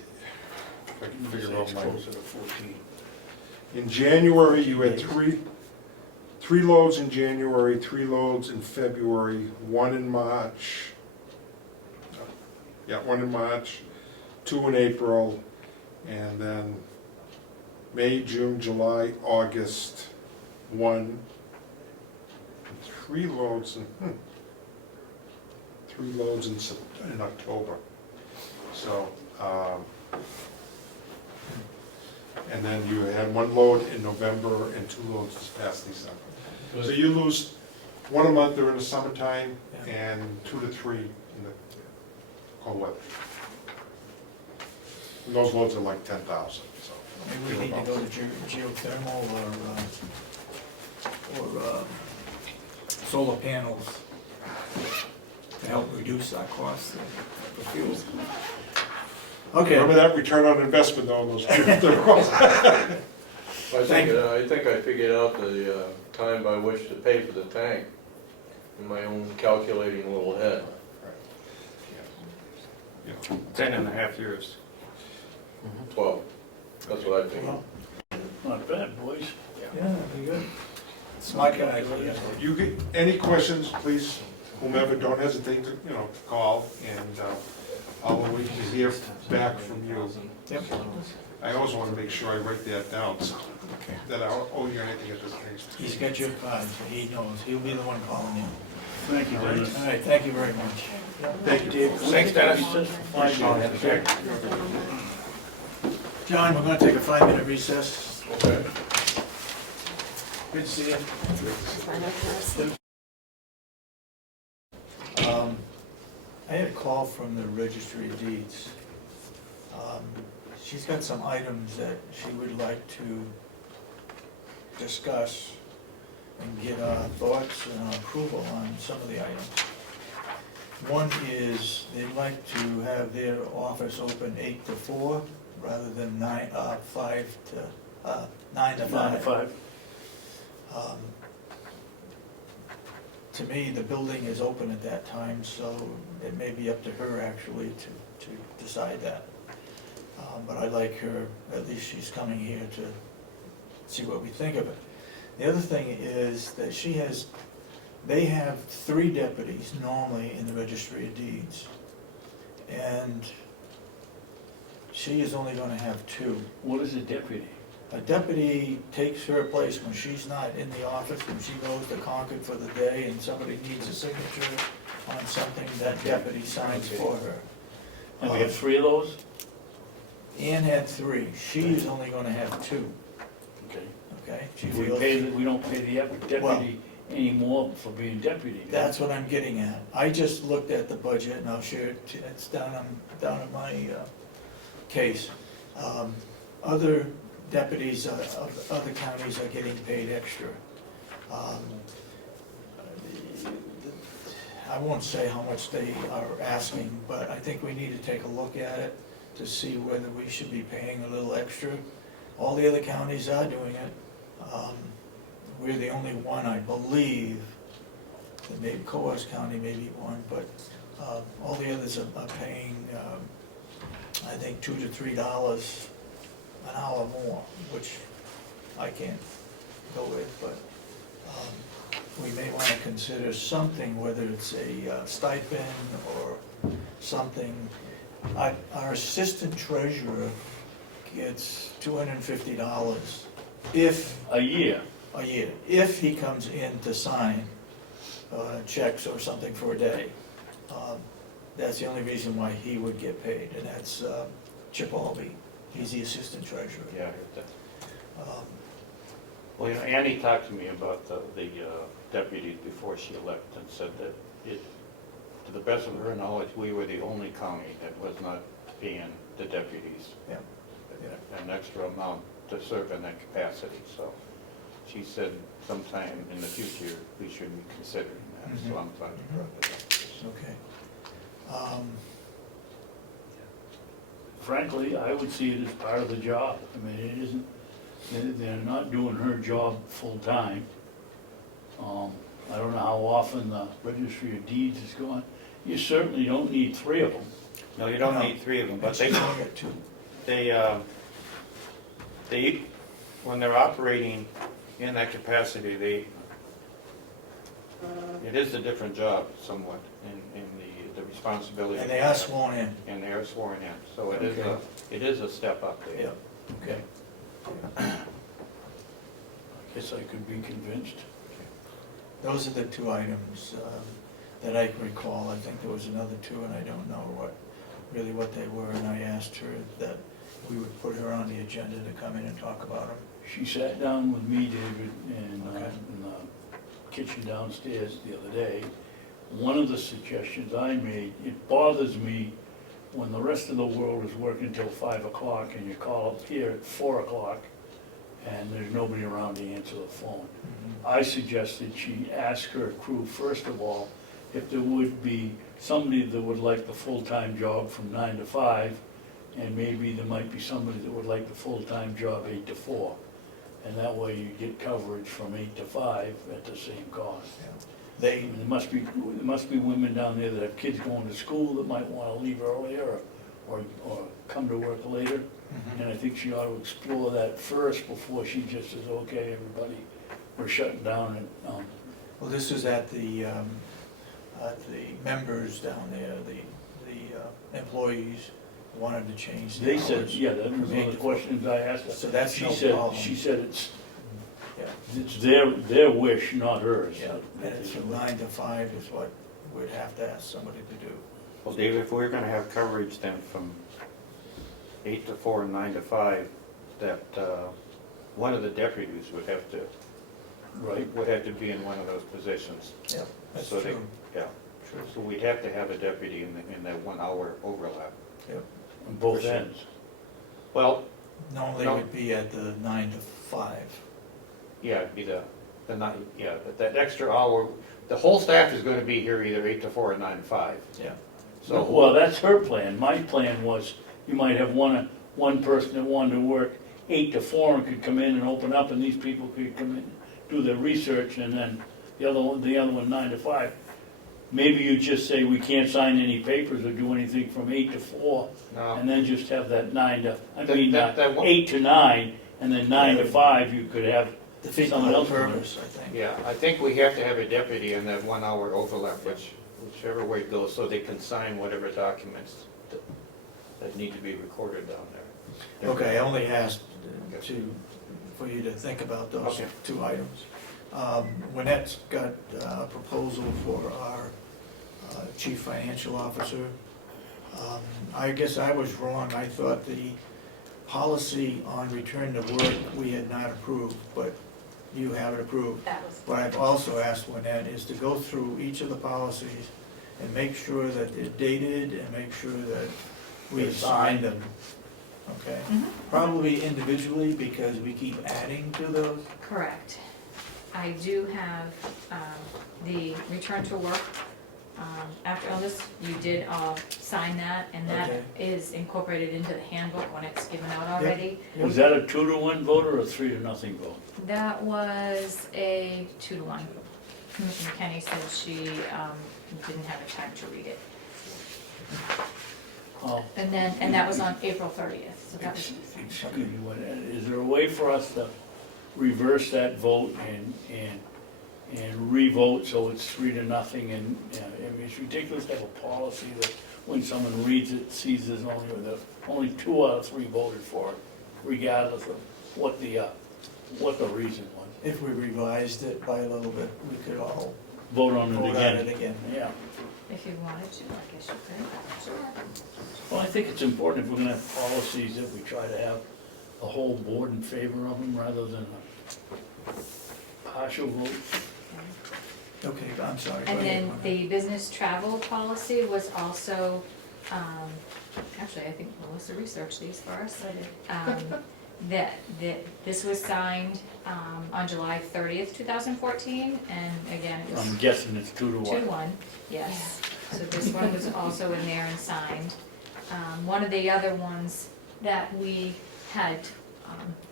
if I can It's figure out my. closer to 14. In January, you had three loads in January, 3 loads in February, 1 in March. Yeah, 1 in March, 2 in April, and then May, June, July, August, 1. And 3 loads in, 3 loads in October. So, and then you had 1 load in November and 2 loads this past December. So you lose 1 a month during the summertime and 2 to 3 in the cold weather. And those loads are like 10,000, so. Maybe we need to go to geothermal or solar panels to help reduce our costs for fuel. Okay. Remember that return on investment on those. I think I figured out the time by which to pay for the tank in my own calculating little head. 10 and a half years. 12, that's what I figured. Well, Not bad, boys. yeah, very good. Smart guy. You get any questions, please, whomever, don't hesitate to, call, and I'll wait to hear back from you. Yep. I always want to make sure I write that down, so Okay. that I don't owe you anything at this case. He's got your card, so he knows. He'll be the one calling you. Thank you, Dennis. All right, thank you very much. Thank you. Thanks, Dennis. Recess for 5 minutes. John, we're gonna take a 5-minute recess. Okay. Good to see you. I had a call from the Registry of Deeds. She's got some items that she would like to discuss and get our thoughts and our approval on some of the items. One is they'd like to have their office open 8 to 4 rather than 9 to 5. 9 to 5. To me, the building is open at that time, so it may be up to her actually to decide that. But I like her, at least she's coming here to see what we think of it. The other thing is that they have 3 deputies normally in the Registry of Deeds. And she is only gonna have 2. What is a deputy? A deputy takes her place when she's not in the office, when she goes to Concord for the day and somebody needs a signature on something, that deputy signs for her. And we have 3 of those? Ann had 3, she's only gonna have 2, Okay. okay? She We feels- we don't pay the deputy anymore for being deputy. That's what I'm getting at. I just looked at the budget, and I'll share it, it's down in my case. Other deputies of other counties are getting paid extra. I won't say how much they are asking, but I think we need to take a look at it to see whether we should be paying a little extra. All the other counties are doing it. We're the only one, I believe, that maybe Coas County may be one, but all the others are paying, I think, $2 to $3 an hour more, which I can't go with, but we may want to consider something, whether it's a stipend or something. Our assistant treasurer gets $250 if, A year. a year, if he comes in to sign checks or something for a day. That's the only reason why he would get paid, and that's Chip Albee. He's the assistant treasurer. Yeah, I heard that. Um, Well, you know, Annie talked to me about the deputies before she left and said that to the best of her knowledge, we were the only county that was not paying the deputies Yeah. an extra amount to serve in that capacity. So she said sometime in the future, we should be considering that, so I'm glad you brought it up. Okay. Frankly, I would see it as part of the job. I mean, it isn't, they're not doing her job full-time. I don't know how often the registry of deeds is going. You certainly don't need 3 of them. No, you don't No. need 3 of them, but It's only got 2. they, when they're operating in that capacity, it is a different job somewhat in the responsibility. And they are sworn in. And they are sworn in, so it is a step up there. Yeah. Okay. I guess I could be convinced. Those are the 2 items that I can recall. I think there was another 2, and I don't know what they were, and I asked her that we would put her on the agenda to come in and talk about them. She sat down with me, David, Okay. in the kitchen downstairs the other day. One of the suggestions I made, it bothers me when the rest of the world is working till 5 o'clock and you call up here at 4 o'clock and there's nobody around to answer the phone. I suggested she ask her crew, first of all, if there would be somebody that would like the full-time job from 9 to 5, and maybe there might be somebody that would like the full-time job 8 to 4. And that way you get coverage from 8 to 5 at the same cost. I They, mean, there must be women down there that have kids going to school that might wanna leave earlier or come to work later. And I think she ought to explore that first before she just says, okay, everybody, we're shutting down and, well, this was at the members down there, the employees wanted to change the they hours. said, yeah, that was one of the questions I asked her. So that's no problem. She said it's Yeah. their wish, not hers. Yeah, and it's from 9 to 5 is what we'd have to ask somebody to do. Well, Dave, if we're gonna have coverage then from 8 to 4 and 9 to 5, that one of the deputies would have to Right, be in one of those positions. Yeah, that's So they- true. Yeah, True. so we'd have to have a deputy in that 1 hour overlap. Yep. on both For sure. ends. Well, Normally No. it would be at the 9 to 5. yeah, it'd be the night, yeah, but that extra hour, the whole staff is gonna be here either 8 to 4 or 9 to 5. Yeah. So, Well, that's her plan. My plan was, you might have one person that wanted to work 8 to 4 and could come in and open up, and these people could come in, do their research, and then the other one 9 to 5. Maybe you just say, we can't sign any papers or do anything from 8 to 4, no, and then just have that 9 to, That one- 8 to 9, and then 9 to 5, you could have Defeat the someone whole else. doing it. purpose, I think. yeah, I think we have to have a deputy in that 1 hour overlap, whichever way it goes, so they can sign whatever documents that need to be recorded down there. Okay, I only asked for you to think about those Okay. 2 items. Lynette's got a proposal for our chief financial officer. I guess I was wrong. I thought the policy on return to work we had not approved, but you have it approved. That was, What I've also asked Lynette is to go through each of the policies and make sure that they're dated and make sure that we They're sign signed. them. Okay? Mhm. Probably individually because we keep adding to those. correct. I do have the return to work. After illness, you did all sign that, and that Okay. is incorporated into the handbook when it's given out already. Was that a 2-to-1 vote or a 3-to-0 vote? That was a 2-to-1. Commissioner Kenny said she didn't have the time to read it. Oh, And that was on April 30th, so that was, excuse me, is there a way for us to reverse that vote and re-vote, so it's 3-0, and, I mean, it's ridiculous to have a policy that when someone reads it, sees there's only 2 out of 3 voted for it, regardless of what the reason was. If we revised it by a little bit, we could all Vote on vote it on again. it again. Yeah, If you wanted to, I guess you could, sure. well, I think it's important if we're gonna have policies that we try to have the whole board in favor of them rather than a partial vote. Okay, I'm sorry. go And ahead, then Mark. the business travel policy was also, actually, I think Melissa researched these for us. That this was signed, on July 30th, 2014, and again, it was I'm guessing it's 2-1. 2-1, yes. So this one was also in there and signed. One of the other ones that we had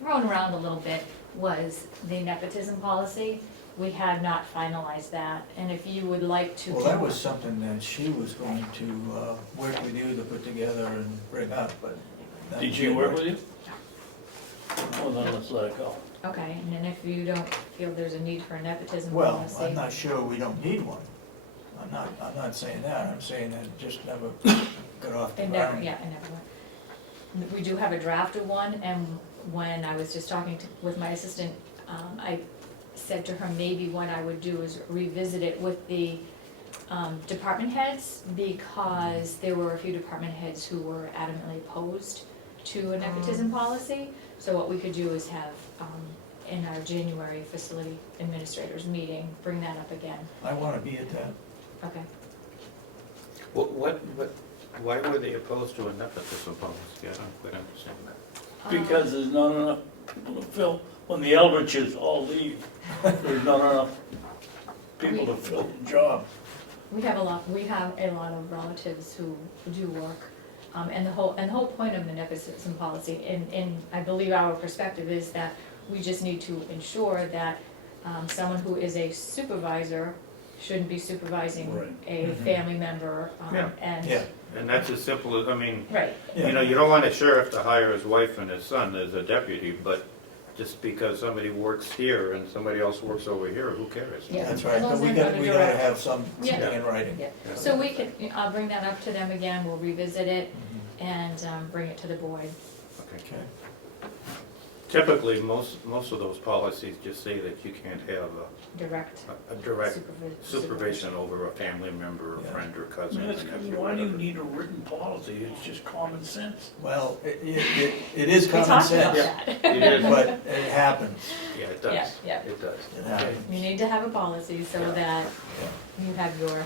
thrown around a little bit was the nepotism policy. We have not finalized that, and if you would like to. Well, that was something that she was going to work with you to put together and bring up, but. that Did she didn't work with you? Well, then let's let it go. Okay, and then if you don't feel there's a need for a nepotism Well, policy. I'm not sure we don't need one. I'm not saying that, I'm saying that it just never got off the It never, ground. yeah, it never went. We do have a drafted one, and when I was just talking with my assistant, I said to her, maybe what I would do is revisit it with the department heads, because there were a few department heads who were adamantly opposed to a nepotism policy. So what we could do is have, in our January facility administrators meeting, bring that up again. I wanna be at that. Okay. Why were they opposed to a nepotism policy? I don't quite understand that. Because there's not enough people to fill, when the Eldridges all leave, there's not enough people to fill the job. We have a lot of relatives who do work, and the whole point of the nepotism policy, in I believe our perspective, is that we just need to ensure that someone who is a supervisor shouldn't be supervising Right. a Mhm. family member, Yeah. and. Yeah, And that's as simple as, I mean, Right, you know, you don't want a sheriff to hire his wife and his son as a deputy, but just because somebody works here and somebody else works over here, who cares? yeah. that's right, As long but as we they're gotta, not a we gotta direct- have something Yeah. in writing. Yeah, Yeah. so we can, I'll bring that up to them again, we'll revisit it Mhm. and bring it to the board. Okay. Okay, Typically, most of those policies just say that you can't have Direct a direct supervision. supervision over a family member, a Yeah. friend or cousin. That's or because nephew, why do you whatever. need a written policy? It's just common sense. well, it is We common talked about sense, that. It is, but it happens, yeah, it Yeah, does, yeah. it does. it happens. You need to have a policy so Yeah. that Yeah. you have your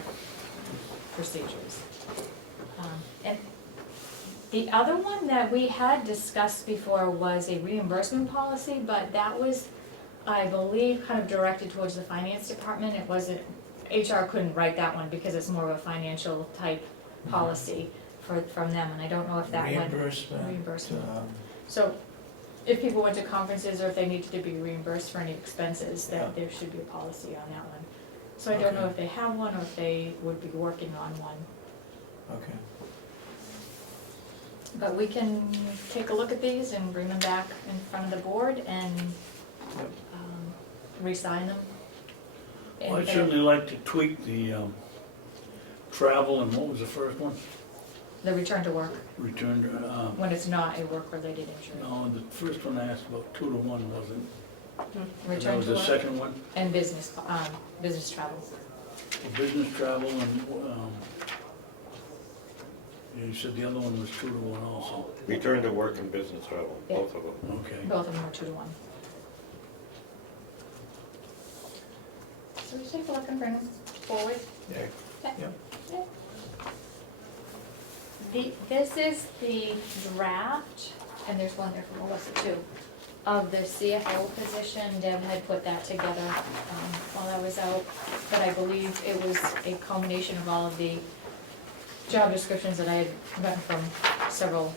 procedures. And the other one that we had discussed before was a reimbursement policy, but that was, I believe, kind of directed towards the finance department. It wasn't, HR couldn't write that one because it's more of a financial type policy from them, and I don't know if that went. Reimbursement. Reimbursement. um, So if people went to conferences or if they needed to be reimbursed for any expenses, Yeah. that there should be a policy on that one. So I don't know Okay. if they have one or if they would be working on one. Okay, But we can take a look at these and bring them back in front of the board and Yep. re-sign them. Well, I'd And- certainly like to tweak the travel, and what was the first one? The return to work, Return to, when it's not a work-related injury. no, the first one I asked about 2-1, wasn't? And that Return was to the work second one, and business travel. for business travel, and, you said the other one was 2-1 also. Return to work and business travel, Yeah. both of them. Okay. Both of them are 2-1. So we take a look and bring them forward. yeah, This is the draft, and there's one there from Melissa too, of the CFO position. Deb had put that together while I was out, but I believe it was a combination of all of the job descriptions that I had gotten from several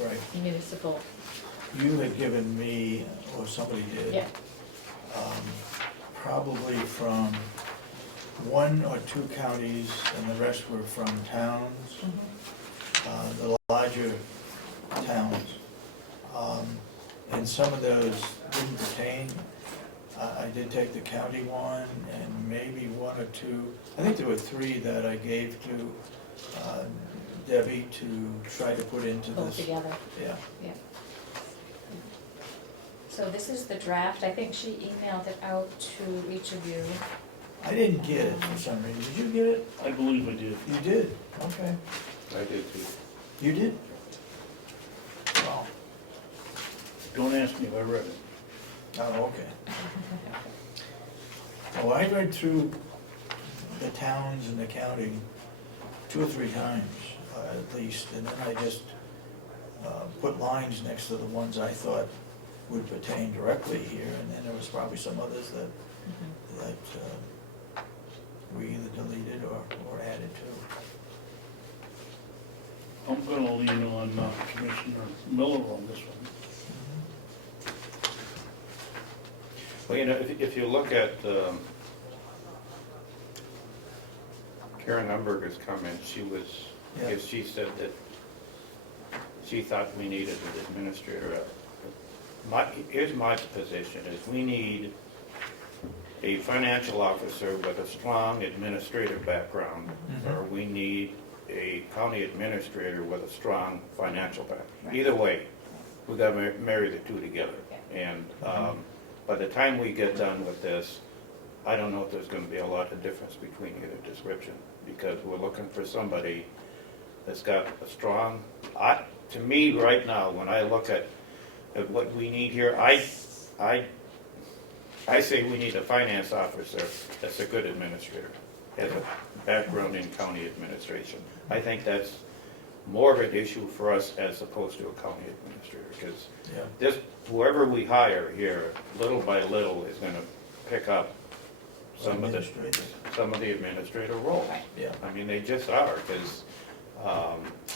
right. municipal. You had given me, or somebody did. Yeah. Probably from 1 or 2 counties, and the rest were from towns, the larger towns. And some of those didn't pertain. I did take the county one and maybe one or two, I think there were three that I gave to Debbie to try to put into Pull this. together. Yeah, So this is the draft. I think she emailed it out to each of you. I didn't get it for some reason. Did you get it? I believe I did. You did? Okay. I did too. You did? Wow. Don't ask me if I read it. Oh, okay. Well, I read through the towns and the county 2 or 3 times, at least, and then I just put lines next to the ones I thought would pertain directly here, and then there was probably some others that we either deleted or added to. I'm gonna lean on Commissioner Miller on this one. Well, you know, if you look at Karen Umberger's comment, she was, Yeah. if she said that she thought we needed an administrator. Here's my position, is we need a financial officer with a strong administrative background, or we need a county administrator with a strong financial background. Either way, we gotta marry the two together. And by the time we get done with this, I don't know if there's gonna be a lot of difference between either description, because we're looking for somebody that's got a strong, to me, right now, when I look at what we need here, I say we need a finance officer that's a good administrator, has a background in county administration. I think that's more of an issue for us as opposed to a county administrator, because Yeah. this, whoever we hire here, little by little, is gonna pick up some of the administrator roles. Right. Yeah. I mean, they just are, because,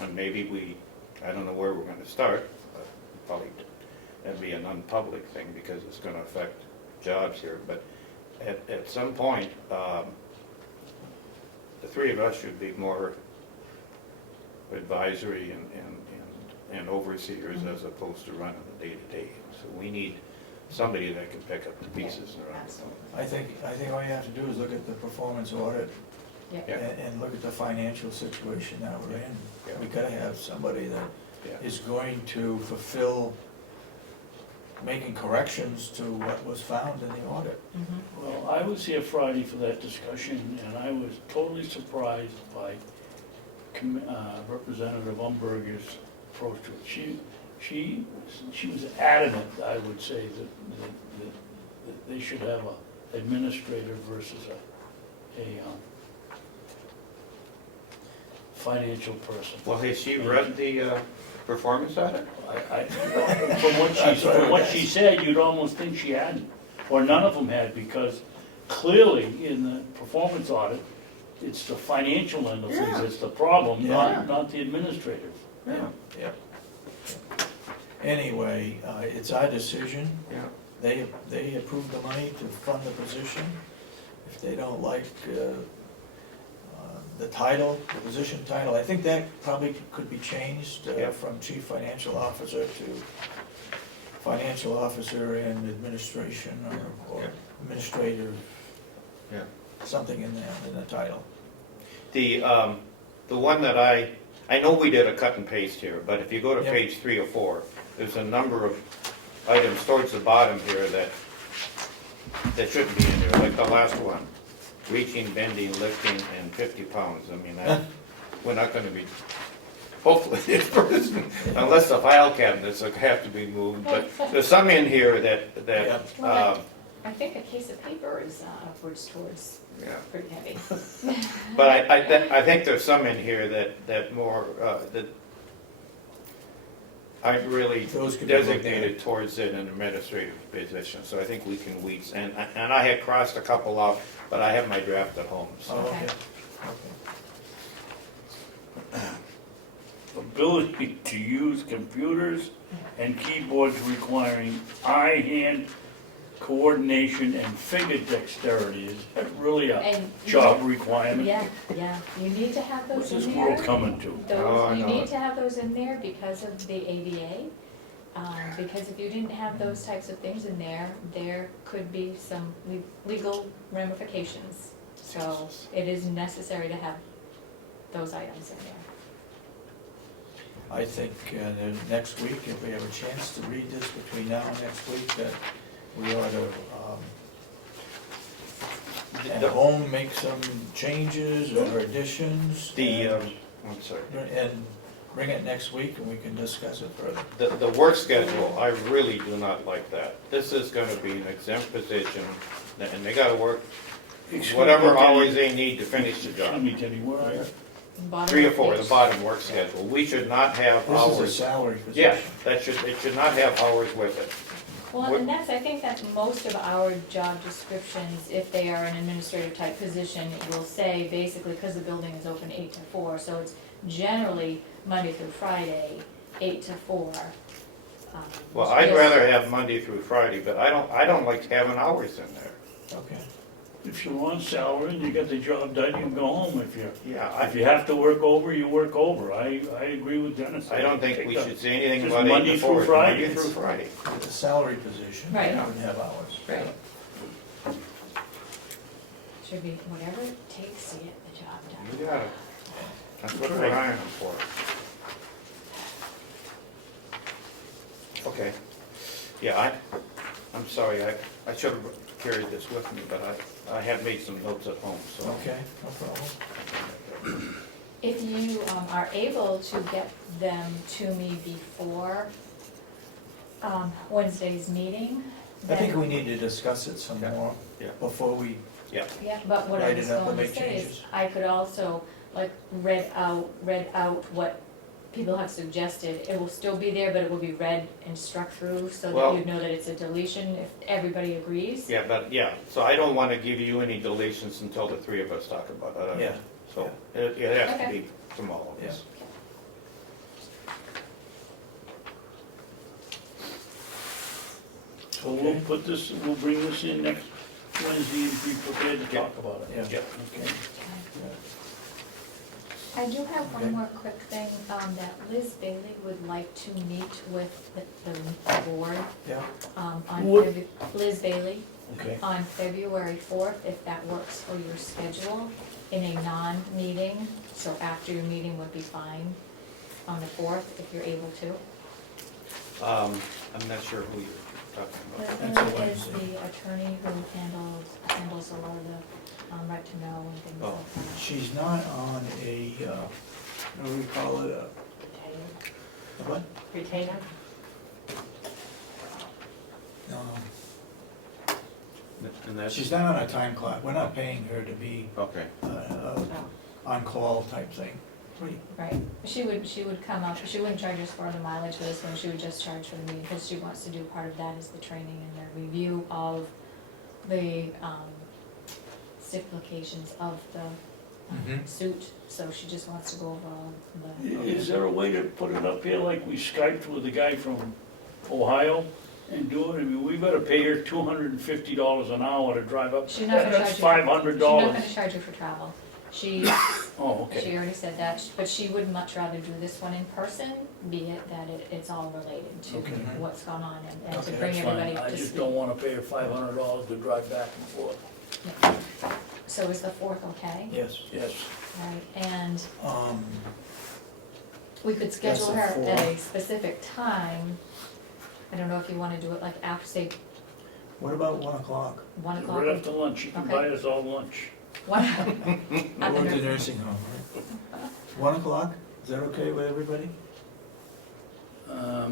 and maybe I don't know where we're gonna start, but probably that'd be an unpublic thing, because it's gonna affect jobs here, but at some point, the three of us should be more advisory and overseers as opposed to running the day-to-day. So we need somebody that can pick up the pieces and run it. Absolutely. I think all you have to do is look at the performance audit Yeah. Yeah. and look at the financial situation that we're in. Yeah. We gotta have somebody that Yeah. is going to fulfill making corrections to what was found in the audit. Mhm. Well, I was here Friday for that discussion, and I was totally surprised by Representative Umberger's approach to it. She was adamant, I would say, that they should have an administrator versus a financial person. Well, has she read the performance audit? From what she said, you'd almost think she hadn't, or none of them had, because clearly in the performance audit, it's the financial end of things that's the problem, not the administrative. Yeah. Yeah. Anyway, it's our decision. Yeah. They approved the money to fund the position. If they don't like the title, the position title, I think that probably could be changed Yeah. from chief financial officer to financial officer and administration or Yeah. administrator, Yeah. something in there, in the title. The one that I know we did a cut and paste here, but if you go to Yep. page 3 or 4, there's a number of items towards the bottom here that shouldn't be in there, like the last one, reaching, bending, lifting, and 50 pounds. I mean, we're not gonna be, hopefully, this person, unless the file cabinets have to be moved, but there's some in here that, I think a case of paper is upwards towards yeah. pretty heavy. But I think there's some in here that more, that aren't really Those could be looked at. designated towards an administrative position, so I think we can weed, and I had crossed a couple off, but I have my draft at home, Oh, so. okay. Okay. Ability to use computers and keyboards requiring eye-hand coordination and finger dexterity. Is that really a And job requirement? Yeah, you need to have What's those this in world there. coming to? Oh, I You know. need to have those in there because of the ADA. Because if you didn't have those types of things in there, there could be some legal ramifications. So it is necessary to have those items in there. I think that next week, if we have a chance to read this between now and next week, that we ought to, at home, make some changes or additions. I'm sorry. And bring it next week and we can discuss it further. The work schedule, I really do not like that. This is gonna be an exempt position, and they gotta work whatever hours they need to finish the job. Let me tell you where I am. Bottom 3 or of 4, the page. bottom work schedule. We should not have This is a hours. salary Yeah, position. it should not have hours with it. Well, and I think that's most of our job descriptions, if they are an administrative type position, will say basically, because the building is open 8 to 4, so it's generally Monday through Friday, 8 to 4. Well, I'd rather have Monday through Friday, but I don't like having hours in there. Okay. If you're on salary and you get the job done, you can go home. If Yeah, you have to work over, you work over. I agree with Dennis. I don't think we should say anything Just about 8 Monday to through 4. Friday. Monday through Friday. It's a salary position. Right. You wouldn't have hours. Right. Should be whatever it takes to get the job done. You got it. That's what we're hiring them for. Okay. Yeah, I'm sorry, I should have carried this with me, but I have made some notes at home, so. Okay, no problem. If you are able to get them to me before Wednesday's meeting, I think then- we need to discuss it some Yeah. more Yeah. before we, Yeah, but what I Write was it up and going to make say is, changes. I could also, like, read out what people have suggested. It will still be there, but it will be read and struck through, so that Well- you'd know that it's a deletion if everybody agrees. Yeah, but, yeah, so I don't want to give you any deletions until the 3 of us talk about it. yeah. So it has to Okay. be from all of us. So we'll put this, we'll bring this in next Wednesday and be prepared to talk about it. Yeah. Okay. I do have Okay. one more quick thing, that Liz Bailey would like to meet with the board, Yeah, on What? Liz Bailey, Okay. on February 4th, if that works for your schedule, in a non-meeting, so after your meeting would be fine, on the 4th, if you're able to. I'm not sure who you're talking Liz about. That's a Bailey is Wednesday. the attorney who handles a lot of the, right to know and things Oh. like that. she's not on a, what do we call it, a what? Retainer? No, And that's, she's not on a time clock, we're not paying her to be, okay. on-call type thing. Right, she would come up, she wouldn't charge us for the mileage for this one, she would just charge for the meeting, because she wants to do part of that is the training and the review of the, stipulations of the Mhm. suit, so she just wants to go over all the. Is there a way to put it up here like we Skyped with the guy from Ohio and do it? I mean, we better pay her $250 an hour to drive up. She's not gonna That's charge you. $500. She's not gonna charge you for travel. She Oh, okay. She already said that, but she would much rather do this one in person, be it that it's all related to Okay. what's gone on and to Okay, bring That's everybody fine. I to just speed. don't wanna pay her $500 to drive back and forth. So is the 4th okay? Yes. Yes. Right, and Um, we could schedule the her at a 4th. specific time. I don't know if you wanna do it like after, say, what about 1 o'clock? 1 o'clock. Right after lunch, you can Okay. buy us all lunch. One- We're at the at the nursing- nursing home, right? 1 o'clock, is that okay with everybody?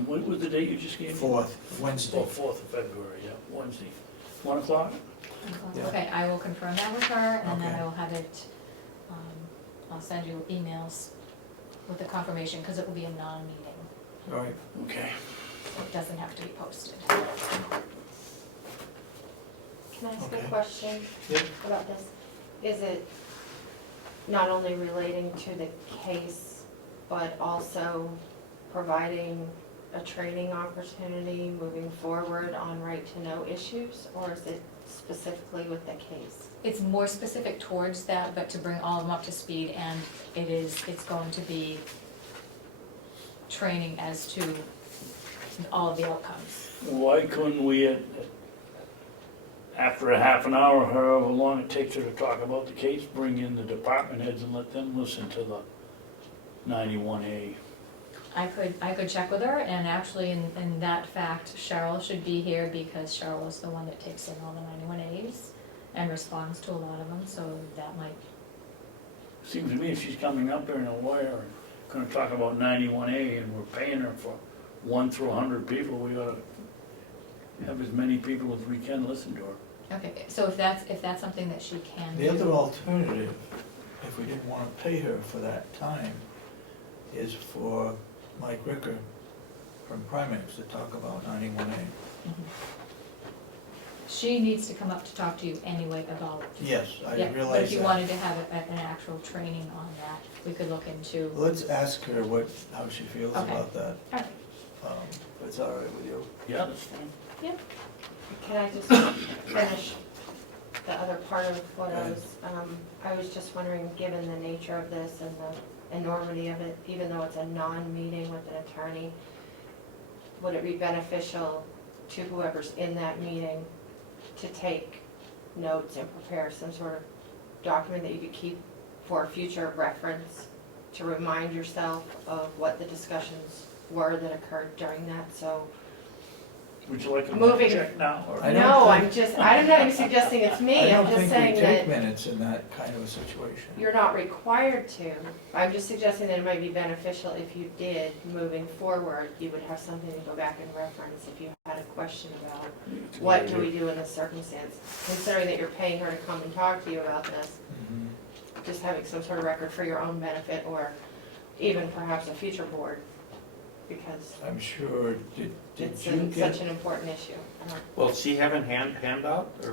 What was the date you just gave me? 4th, Wednesday. Oh, 4th of February, yeah, Wednesday. 1 o'clock? Yeah. Okay, I will confirm that with her, and then Okay. I will have it, I'll send you emails with the confirmation, because it will be a non-meeting. All right, Okay. It doesn't have to be posted. Can I ask Okay. a question Yeah. about this? Is it not only relating to the case, but also providing a training opportunity moving forward on right-to-know issues? Or is it specifically with the case? It's more specific towards that, but to bring all of them up to speed, and it's going to be training as to all of the outcomes. Why couldn't we, after a half an hour, however long it takes her to talk about the case, bring in the department heads and let them listen to the 91A? I could check with her, and actually, in that fact, Cheryl should be here, because Cheryl is the one that takes in all the 91As and responds to a lot of them, so that might, Seems to me if she's coming up here in a lawyer and gonna talk about 91A and we're paying her for 1 through 100 people, we ought to have as many people as we can listen to her. okay, so if that's something that she can The other do. alternative, if we didn't wanna pay her for that time, is for Mike Ricker from Primex to talk about 91A. Mhm. She needs to come up to talk to you anyway about, Yes, I yeah, but realize if you that. wanted to have an actual training on that, we could look into. Let's ask her how she feels Okay. about that, All right, if it's all right with you. Yeah, that's fine. Can I just finish the other part of what I was just wondering, given the nature of this and the enormity of it, even though it's a non-meeting with an attorney, would it be beneficial to whoever's in that meeting to take notes and prepare some sort of document that you could keep for future reference, to remind yourself of what the discussions were that occurred during that, so. Would you like a Moving- check now? Or? I don't No, think- I'm not even suggesting it's me, I'm just saying I don't think we take that minutes in that kind of a situation. you're not required to. I'm just suggesting that it might be beneficial if you did, moving forward, you would have something to go back and reference if you had a question about what do we do in this circumstance, considering that you're paying her to come and talk to you about this. Mhm. Just having some sort of record for your own benefit, or even perhaps a future board, because I'm sure, did it's you get, such an important issue. Will she have a handout, or?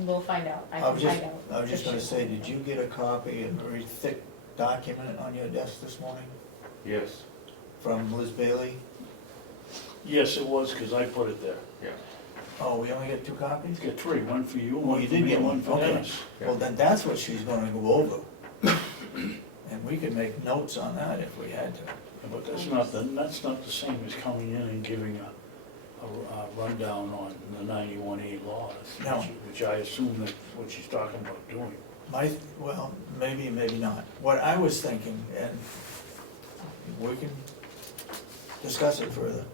we'll find out, I I can was just, find out. I was just if gonna she- say, did you get a copy, a very thick document on your desk this morning Yes, from Liz Bailey? Yes, it was, because I put it there. yeah. Oh, we only get 2 copies? Get 3, one for you, Oh, one you for did me, get and one, one for okay. Dennis. Well, then that's what she's gonna go over. And we could make notes on that if we had to. But that's not the same as coming in and giving a rundown on the 91A laws, No. which I assume that's what she's talking about doing. Well, maybe, maybe not. What I was thinking, and we can discuss it further,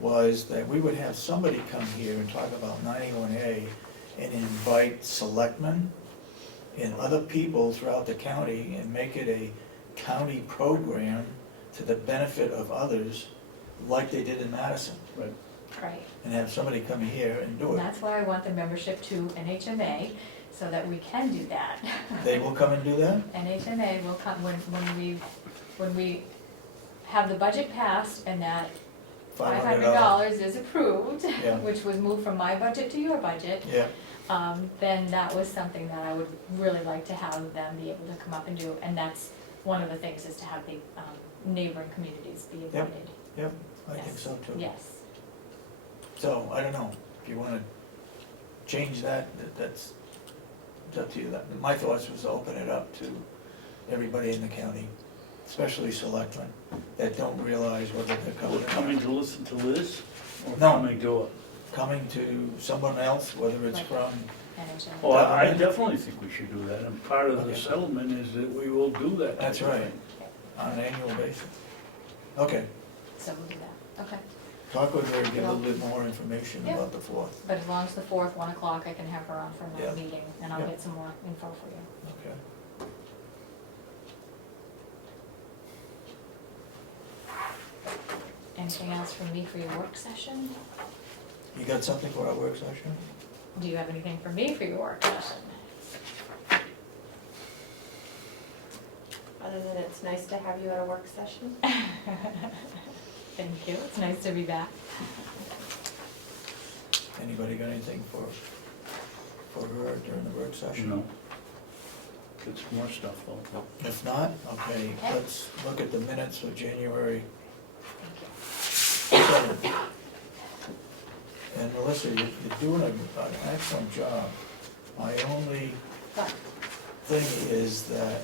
was that we would have somebody come here and talk about 91A and invite selectmen and other people throughout the county and make it a county program to the benefit of others, like they did in Madison, Right, and have somebody come here and do and it. that's why I want the membership to NHMA, so that we can do that. They will come and do that? NHMA will come, when we have the budget passed and that $500 is approved, Yeah. which was moved from my budget to your budget, Yeah, then that was something that I would really like to have them be able to come up and do. And that's one of the things, is to have the neighboring communities be invited. yep, I think Yes. so too. Yes, So, I don't know, if you wanna change that, it's up to you. My thoughts was to open it up to everybody in the county, especially selectmen, that don't realize whether they're Well, coming, coming to listen to Liz, or No. coming to coming to someone else, whether it's Right. from, NHMA. Oh, I definitely think we should do that, and part of the Okay. settlement is that we will do that. That's right, on an annual basis. Okay, So we'll do that, okay. talk with her, get a little bit more information Yeah. about the 4th, But as long as the 4th, 1 o'clock, I can have her on for Yeah. another meeting, and I'll Yeah. get some more info for you. okay? Anything else from me for your work session? You got something for our work session? Do you have anything for me for your work session? Other than it's nice to have you at a work session. Thank you, it's nice to be back. Anybody got anything for her during the work session? You know, get some more stuff though. If not, okay, Okay. let's look at the minutes of January Thank you. 7th. And Melissa, you're doing an excellent job. My only thing is that,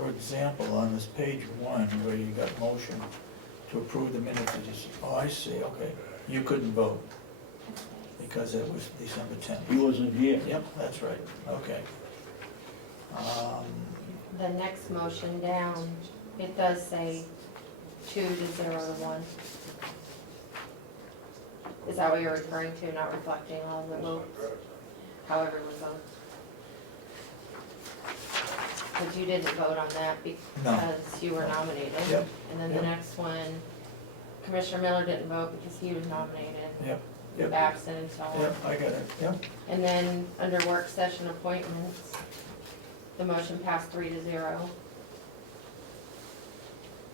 for example, on this page 1, where you got motion to approve the minutes, you just, oh, I see, okay, you couldn't vote, because it was December 10th. He wasn't here. Yep, that's right, okay. The next motion down, it does say 2 to 0 to 1. Is that what you're referring to, not reflecting all the votes? However it was voted? Because you didn't vote on that because you were nominated. Yep. And then the Yep. next one, Commissioner Miller didn't vote because he was nominated. Yep, yep, Babson and so on. yep, I got it, yep. And then under work session appointments, the motion passed 3 to 0.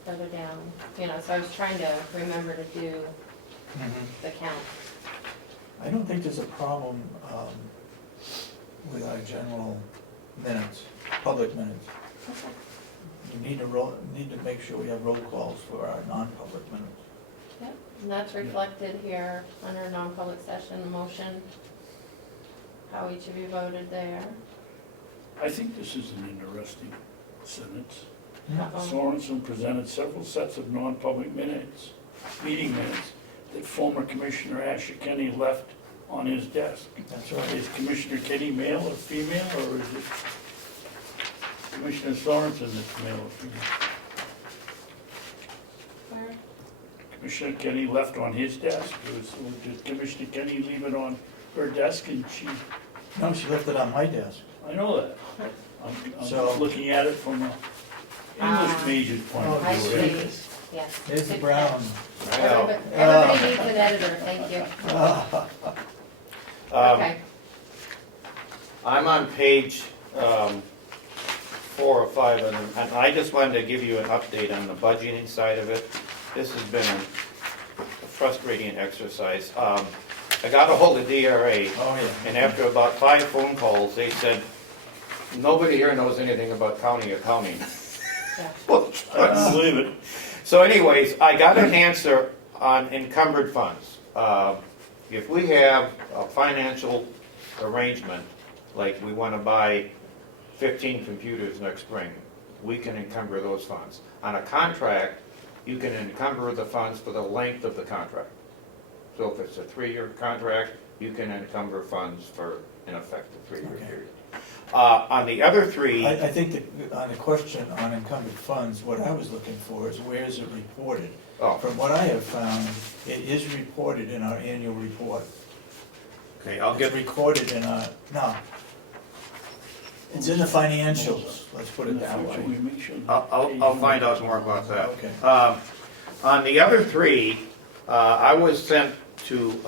Further down, so I was trying to remember to do the count. I don't think there's a problem with our general minutes, public minutes. You need to make sure we have roll calls for our non-public minutes. Yep, and that's reflected here under non-public session, the motion, how each of you voted there. I think this is an interesting sentence. Uh-oh. Sorensen presented several sets of non-public minutes, meeting minutes, that former Commissioner Asher Kenny left on his desk. That's right. Is Commissioner Kenny male or female, or is it Commissioner Sorensen that's male or female? Where? Commissioner Kenny left on his desk, or did Commissioner Kenny leave it on her desk and she, No, she left it on my desk. I know that. I'm So- just looking at it from a English major's point of Oh, I view. see, right? yes. There's the Good brown. catch. Everybody needs an editor, thank you. Okay, I'm on page 4 or 5, and I just wanted to give you an update on the budgeting side of it. This has been a frustrating exercise. I got a hold of DRA, Oh, yeah. and after about 5 phone calls, they said, nobody here knows anything about county accounting. yeah. I can believe it. So anyways, I got an answer on encumbered funds. If we have a financial arrangement, like we want to buy 15 computers next spring, we can encumber those funds. On a contract, you can encumber the funds for the length of the contract. So if it's a 3-year contract, you can encumber funds for, in effect, a 3-year Okay. period. On the other 3, I think that on the question on encumbered funds, what I was looking for is where is it reported? oh, From what I have found, it is reported in our annual report. okay, I'll It's get, recorded in our, no. It's in the financials, let's put it that way. Make sure the I'll page find out numbers more about that. Okay. On the other 3, I was sent to,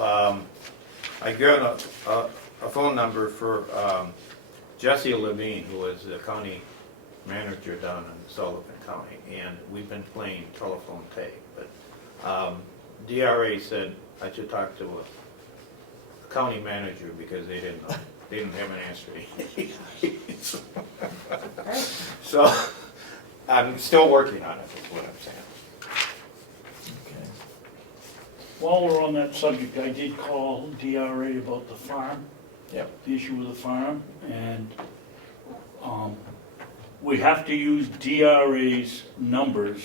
I got a phone number for Jesse Levine, who is the county manager down in Sullivan County, and we've been playing telephone tag. But DRA said I should talk to a county manager because they didn't have an answer. Great. So I'm still working on it, is what I'm saying. Okay. While we're on that subject, I did call DRA about the farm. Yep. The issue with the farm, and we have to use DRA's numbers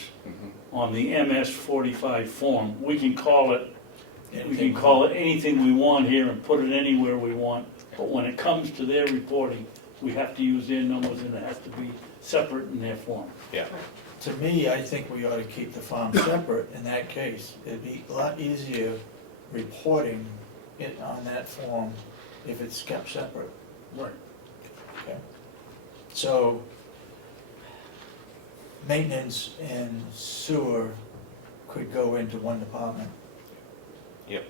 on the MS-45 form. We can call it anything we want here and put it anywhere we want, but when it comes to their reporting, we have to use their numbers and it has to be separate in their form. Yeah. To me, I think we ought to keep the farm separate in that case. It'd be a lot easier reporting it on that form if it's kept separate. Right. Okay. So, maintenance and sewer could go into one department. Yep.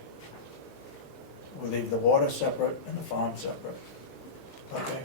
We'll leave the water separate and the farm separate. Okay?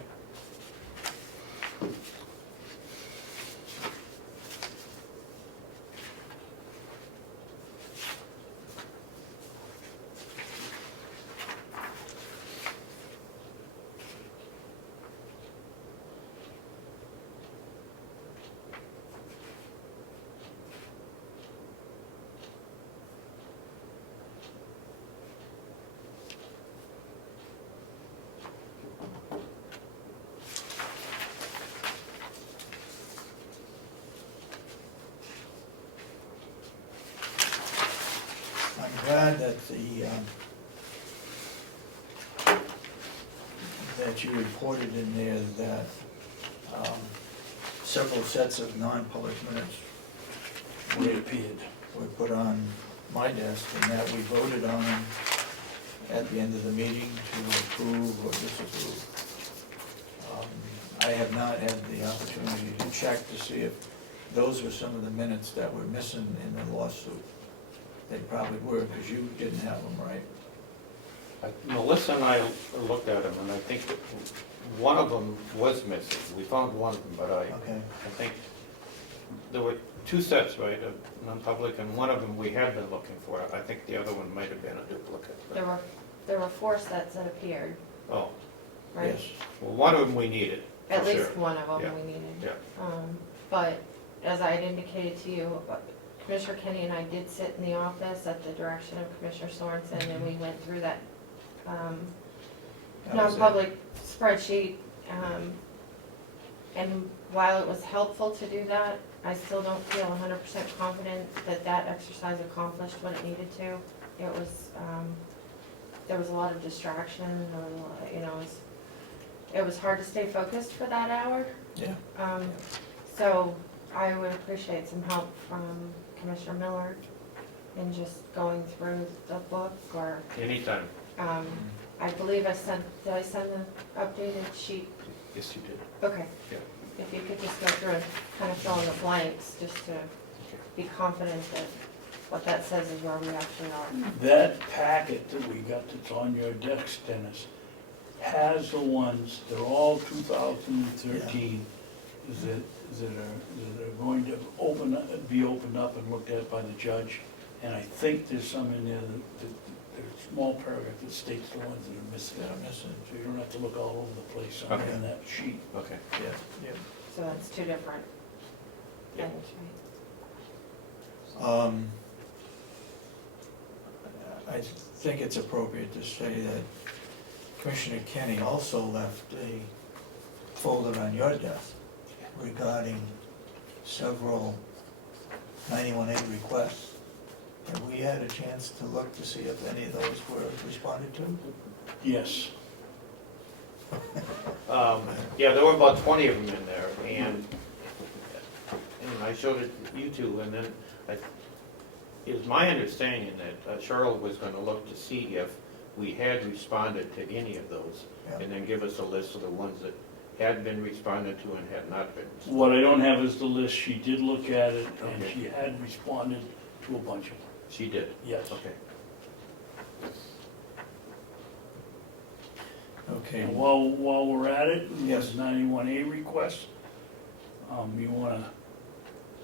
that you reported in there that several sets of non-public minutes Reappeared. were put on my desk, and that we voted on them at the end of the meeting to approve or disapprove. I have not had the opportunity to check to see if those were some of the minutes that were missing in the lawsuit. They probably were, because you didn't have them, right? Melissa and I looked at them, and I think that one of them was missing. We found one of them, but Okay. I think there were two sets, right, of non-public, and one of them we had been looking for. I think the other one might have been a duplicate. but- There were 4 sets that appeared, Oh, right? Yes. well, one of them we needed, At for least sure. one of them Yeah. we needed. Yeah. But as I had indicated to you, Commissioner Kenny and I did sit in the office at the direction of Commissioner Sorensen, and we went through that That was it. non-public spreadsheet. And while it was helpful to do that, I still don't feel 100% confident that that exercise accomplished what it needed to. It was, there was a lot of distraction, there was a lot, you know, it was hard to stay focused for that hour. Yeah. So I would appreciate some help from Commissioner Miller in just going through the book, or, Anytime. I believe did I send the updated sheet? Yes, you did. Okay. Yeah. If you could just go through and kind of fill in the blanks, just to be confident that what that says is where we actually are. That packet that we got that's on your desk, Dennis, has the ones, they're all 2013, that are going to be opened up and looked at by the judge. And I think there's some in there that there's a small paragraph that states the ones that are missing. That are missing. So you don't have to look all over the place on Okay. that sheet. Okay. Yeah, yeah. So that's 2 different Yeah. things, right? I think it's appropriate to say that Commissioner Kenny also left a folder on your desk regarding several 91A requests. Have we had a chance to look to see if any of those were responded to? Yes. Yeah, there were about 20 of them in there, and I showed it to you two, and then it was my understanding that Cheryl was gonna look to see if we had responded to any of those, Yeah. and then give us a list of the ones that had been responded to and had not been. What I don't have is the list. She did look at it, and Okay. she had responded to a bunch of them. She did? Yes. Okay. Okay. And while we're at it, Yes. there's 91A request. You wanna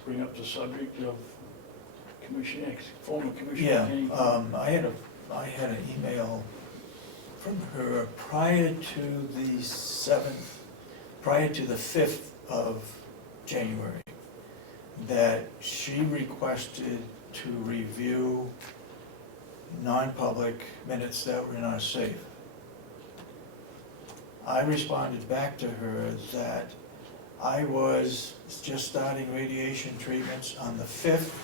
bring up the subject of former Commissioner Yeah, Kenny? I had an email from her prior to the 5th of January, that she requested to review non-public minutes that were not safe. I responded back to her that I was just starting radiation treatments on the 5th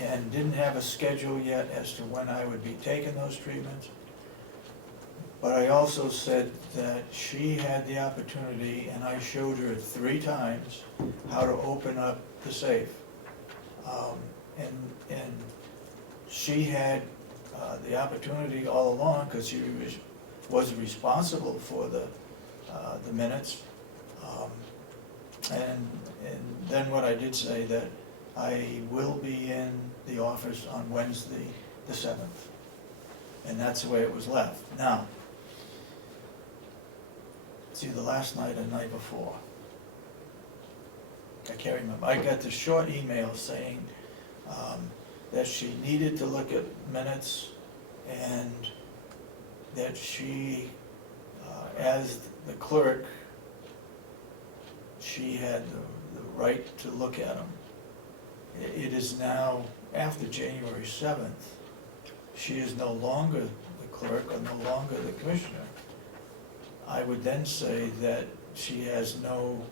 and didn't have a schedule yet as to when I would be taking those treatments. But I also said that she had the opportunity, and I showed her 3 times, how to open up the safe. And she had the opportunity all along, because she was responsible for the minutes. And then what I did say, that I will be in the office on Wednesday, the 7th. And that's the way it was left. Now, it's either last night or the night before. I can't remember. I got the short email saying that she needed to look at minutes, and that she, as the clerk, she had the right to look at them. It is now, after January 7th, she is no longer the clerk or no longer the commissioner. I would then say that she has no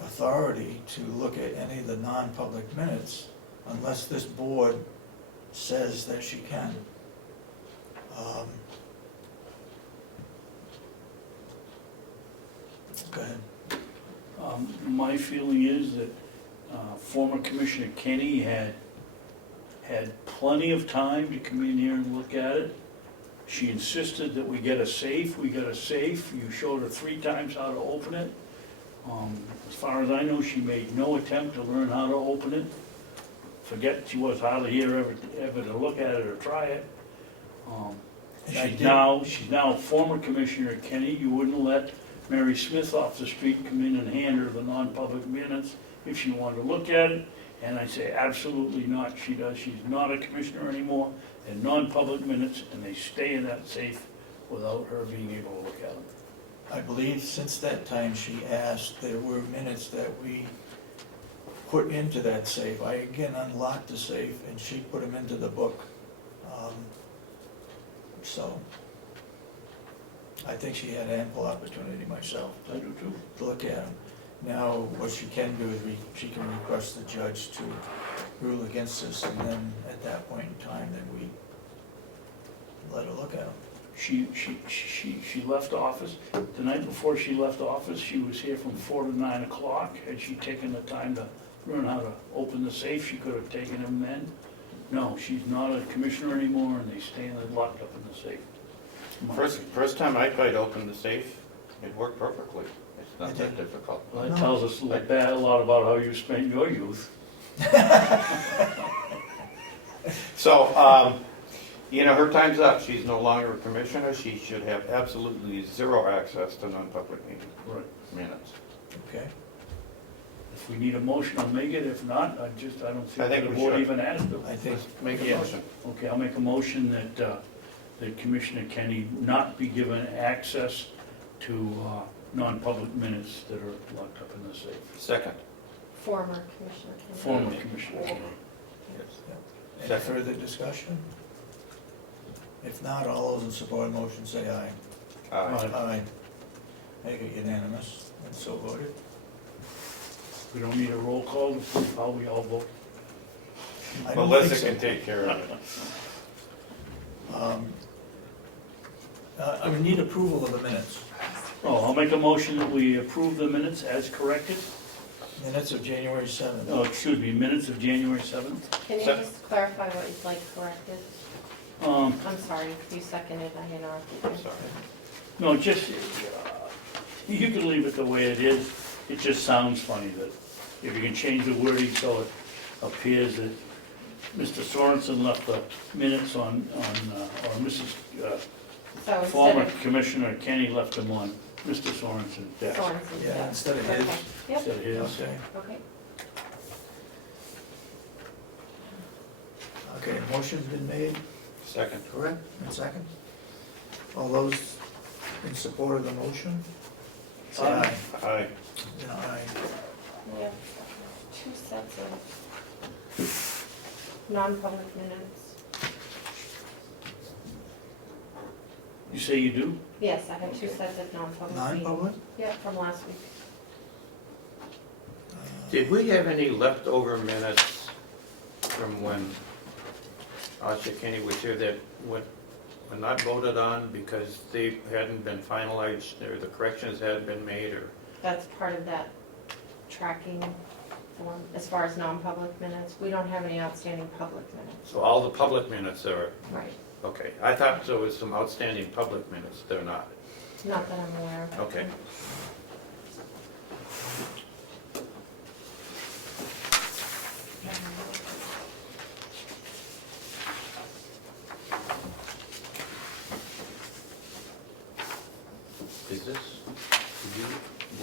authority to look at any of the non-public minutes unless this board says that she can. Go ahead. My feeling is that former Commissioner Kenny had plenty of time to come in here and look at it. She insisted that we get a safe, you showed her 3 times how to open it. As far as I know, she made no attempt to learn how to open it. Forget she was hardly here ever to look at it or try it. And I She's now former Commissioner Kenny. You wouldn't let Mary Smith off the street come in and hand her the non-public minutes if she wanted to look at it. And I say absolutely not, she does. She's not a commissioner anymore. And non-public minutes, and they stay in that safe without her being able to look at them. I believe since that time she asked, there were minutes that we put into that safe. I again unlocked the safe and she put them into the book. So I think she had ample opportunity myself I do too. to look at them. Now, what she can do is she can request the judge to rule against us, and then at that point in time, then we let her look at them. She left office, the night before she left office, she was here from 4 to 9 o'clock. Had she taken the time to learn how to open the safe, she could have taken them then. No, she's not a commissioner anymore, and they stay locked up in the safe. First time I tried to open the safe, it worked perfectly. It's not It that did. difficult. Well, that tells us a lot about how you spent your youth. So, her time's up. She's no longer a commissioner. She should have absolutely 0 access to non-public meeting minutes. Okay? If we need a motion, I'll make it. If not, I don't I think think the we board should. even asked them. I think, Make a Yeah. motion. Okay, I'll make a motion that Commissioner Kenny not be given access to non-public minutes that are locked up in the safe. Second. Former Commissioner Kenny. Former Commissioner Kenny. any Second. further discussion? If not, all those in support of the motion say aye. Aye. Aye. Make it unanimous, and so voted. We don't need a roll call to prove how we all vote. I don't think Melissa so. can take care of it. I would need approval of the minutes. Oh, I'll make a motion that we approve the minutes as corrected. Minutes of January 7th. Oh, excuse me, minutes of January 7th. Can you just clarify what you'd like corrected? Um, I'm sorry, you seconded, I interrupted you. Sorry. No, just, you can leave it the way it is. It just sounds funny that if you can change the wording so it appears that Mr. Sorensen left the minutes on, or Mrs., So instead former of Commissioner Kenny left them on Mr. Sorensen's desk. Sorensen's, Yeah, yeah. instead of his. Okay. Yep, Instead of his. Okay, okay. okay, motion's been made, Second. correct, and second? All those in support of the motion? Say aye. Aye. Yeah, aye. We have 2 sets of non-public minutes. You say you do? Yes, I have 2 sets of non-public meetings. Non-public? Yeah, from last week. Did we have any leftover minutes from when Asha Kenny was here that were not voted on because they hadn't been finalized, or the corrections hadn't been made, or? That's part of that tracking form, as far as non-public minutes. We don't have any outstanding public minutes. So all the public minutes are, Right. okay. I thought there was some outstanding public minutes. They're not. Not that I'm aware of. Okay. Is this,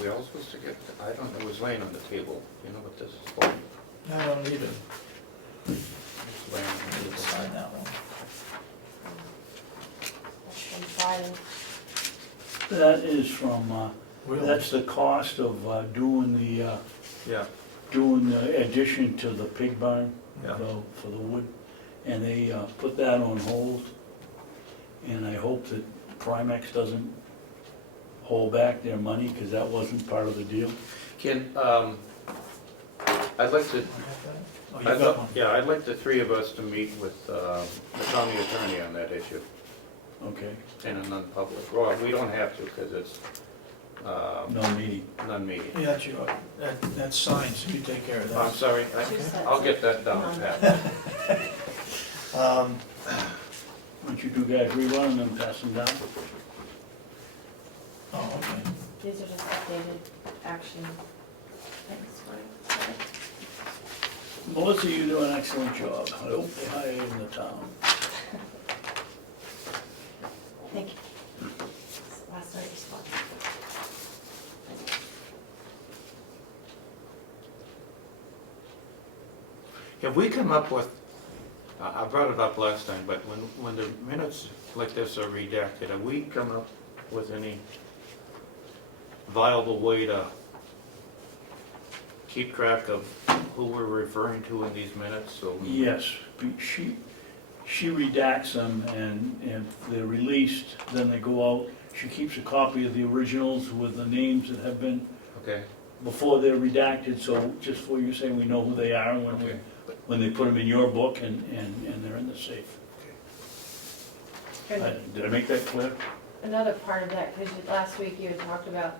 we all supposed to get, I don't know, it was laying on the table. You know what this is for? I don't need to It's laying on the table. sign that one. That's been filed. That is from, Will. that's the cost of doing the, Yeah. doing the addition to the pig barn Yeah. for the wood. And they put that on hold. And I hope that Primex doesn't hold back their money, because that wasn't part of the deal. Can, I'd like to, Oh, you got one. yeah, I'd like the 3 of us to meet with the county attorney on that issue Okay. in a non-public. Well, we don't have to, because it's No meeting. non-meeting. Yeah, that's your, that's signed, so you take care of I'm that. sorry, Two sets I'll of get that down, non- Pat. Um, Why don't you two guys rerun them and pass them down? oh, okay. These are just updated action things, right? Melissa, you do an excellent job. I hope they hire you in the town. Thank you. Last night response. Have we come up with, I brought it up last time, but when the minutes like this are redacted, have we come up with any viable way to keep track of who we're referring to in these minutes, so? Yes, she redacts them, and if they're released, then they go out. She keeps a copy of the originals with the names that have been, Okay, before they're redacted, so just for you saying, we know who they are when okay. when they put them in your book and they're in the safe. Did I make that clear? Another part of that, because last week you had talked about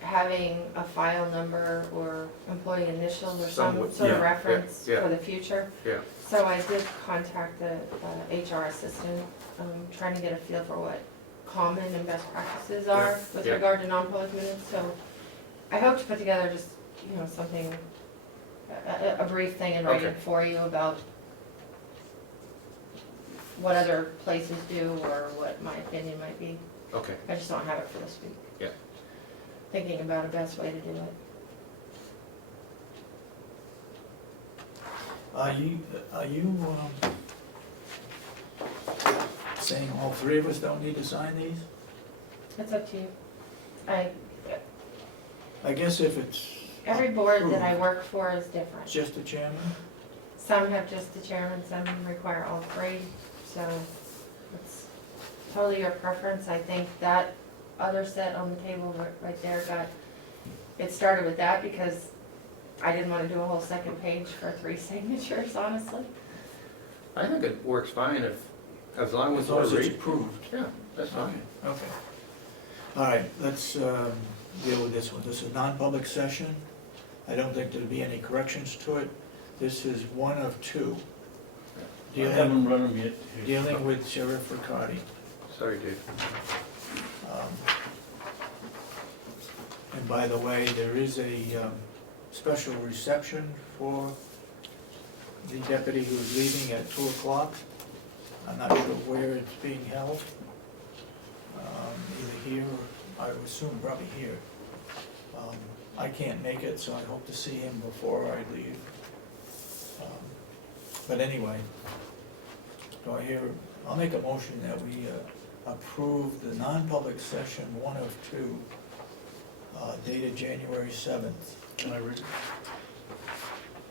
having a file number or employee initials or some Somewhat, sort of yeah, reference yeah. for the future. Yeah, So I did contact the HR assistant, trying to get a feel for what common and best practices are with yeah. regard to non-public minutes. So I hope to put together just, something, a brief thing in writing Okay. for you about what other places do or what my opinion might be. okay. I just don't have it for this week. Yeah. Thinking about a best way to do it. Are you saying all three of us don't need to sign these? It's up to you. I guess if it's Every board that I work for is different. just the chairman, Some have just the chairman, some require all three, so it's totally your preference. I think that other set on the table right there it started with that because I didn't want to do a whole second page for 3 signatures, honestly. I think it works fine as long as as long as we're it's read. approved. Yeah, that's fine. Okay. All right, let's deal with this one. This is a non-public session. I don't think there'll be any corrections to it. This is one of two. I haven't run them yet. Dealing with Sheriff Riccardi. Sorry, Dave. And by the way, there is a special reception for the deputy who's leaving at 2 o'clock. I'm not sure where it's being held. Either here or, I would assume probably here. I can't make it, so I hope to see him before I leave. But anyway, I'll make a motion that we approve the non-public session 1 of 2, dated January 7th. Can I read it?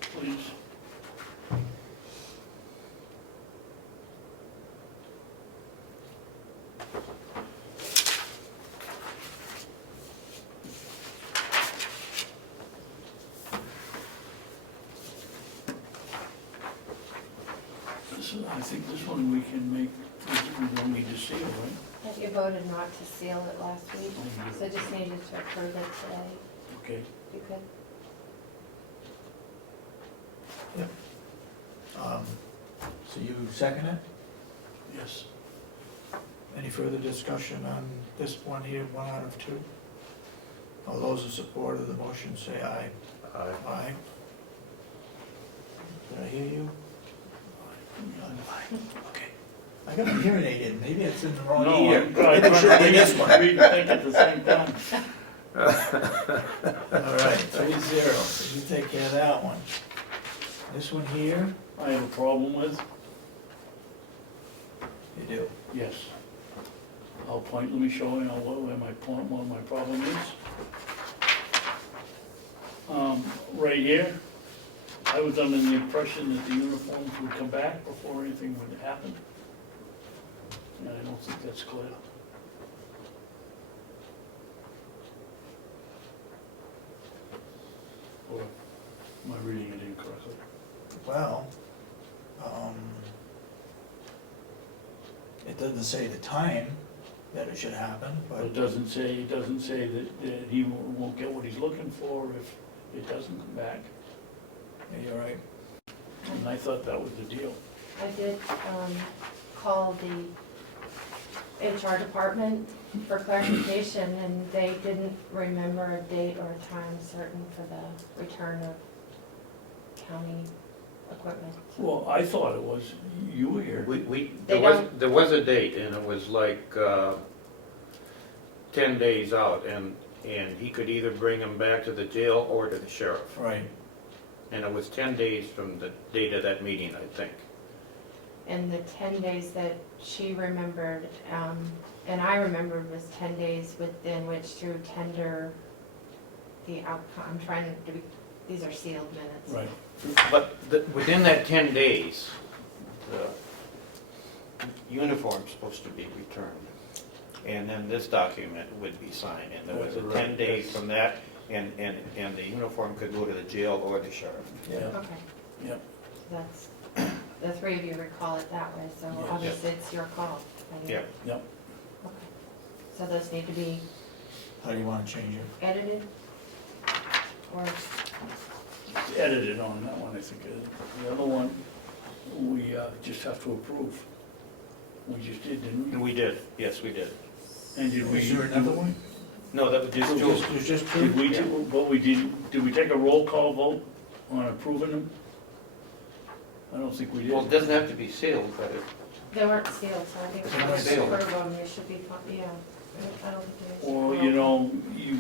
Please. I think this one we can make, we don't need to seal, right? You voted not to seal it last week, so I just needed to approve it today, Okay. if you could. So you second it? Yes. Any further discussion on this one here, 1 out of 2? All those in support of the motion say aye. Aye. Did I hear you? Okay. I got my hearing aid in, maybe it's in the wrong No, ear. I'm trying Maybe it should be this one. to read and think at the same time. All right, 3-0, so you take care of that one. This one here, I have a problem with, you do. yes. I'll point, let me show you where my point, what my problem is. Right here, I was under the impression that the uniforms would come back before anything would happen. And I don't think that's clear. Or am I reading it incorrectly? Well, it doesn't say the time that it should happen, But but it doesn't say that he won't get what he's looking for if it doesn't come back. yeah, you're right. And I thought that was the deal. I did call the HR department for clarification, and they didn't remember a date or a time certain for the return of county equipment. Well, I thought it was, you were here. They don't- There was a date, and it was like 10 days out, and he could either bring him back to the jail or to the sheriff. Right, And it was 10 days from the date of that meeting, I think. And the 10 days that she remembered, and I remembered, was 10 days within which to tender the outcome. I'm trying to be, these are sealed minutes. Right. But within that 10 days, the uniform's supposed to be returned. And then this document would be signed, and there was a 10 days from that, and the uniform could go to the jail or the sheriff. Yeah. Okay. Yep. That's, the three of you recall it that way, so Yes. obviously it's your call. Yeah. Yep. Okay. So those need to be how do you wanna change it? edited? Or, Edited on that one, I think. The other one, we just have to approve. We just did, didn't we? We did, yes, we did. And did we? Is there another one? No, that was just two. There's just two? Did we, but we did we take a roll call vote on approving them? I don't think we did. Well, it doesn't have to be sealed, but it, they weren't sealed, so I think if They're you not sealed. approve them, you should be, yeah. I don't think it is. Or, you know, you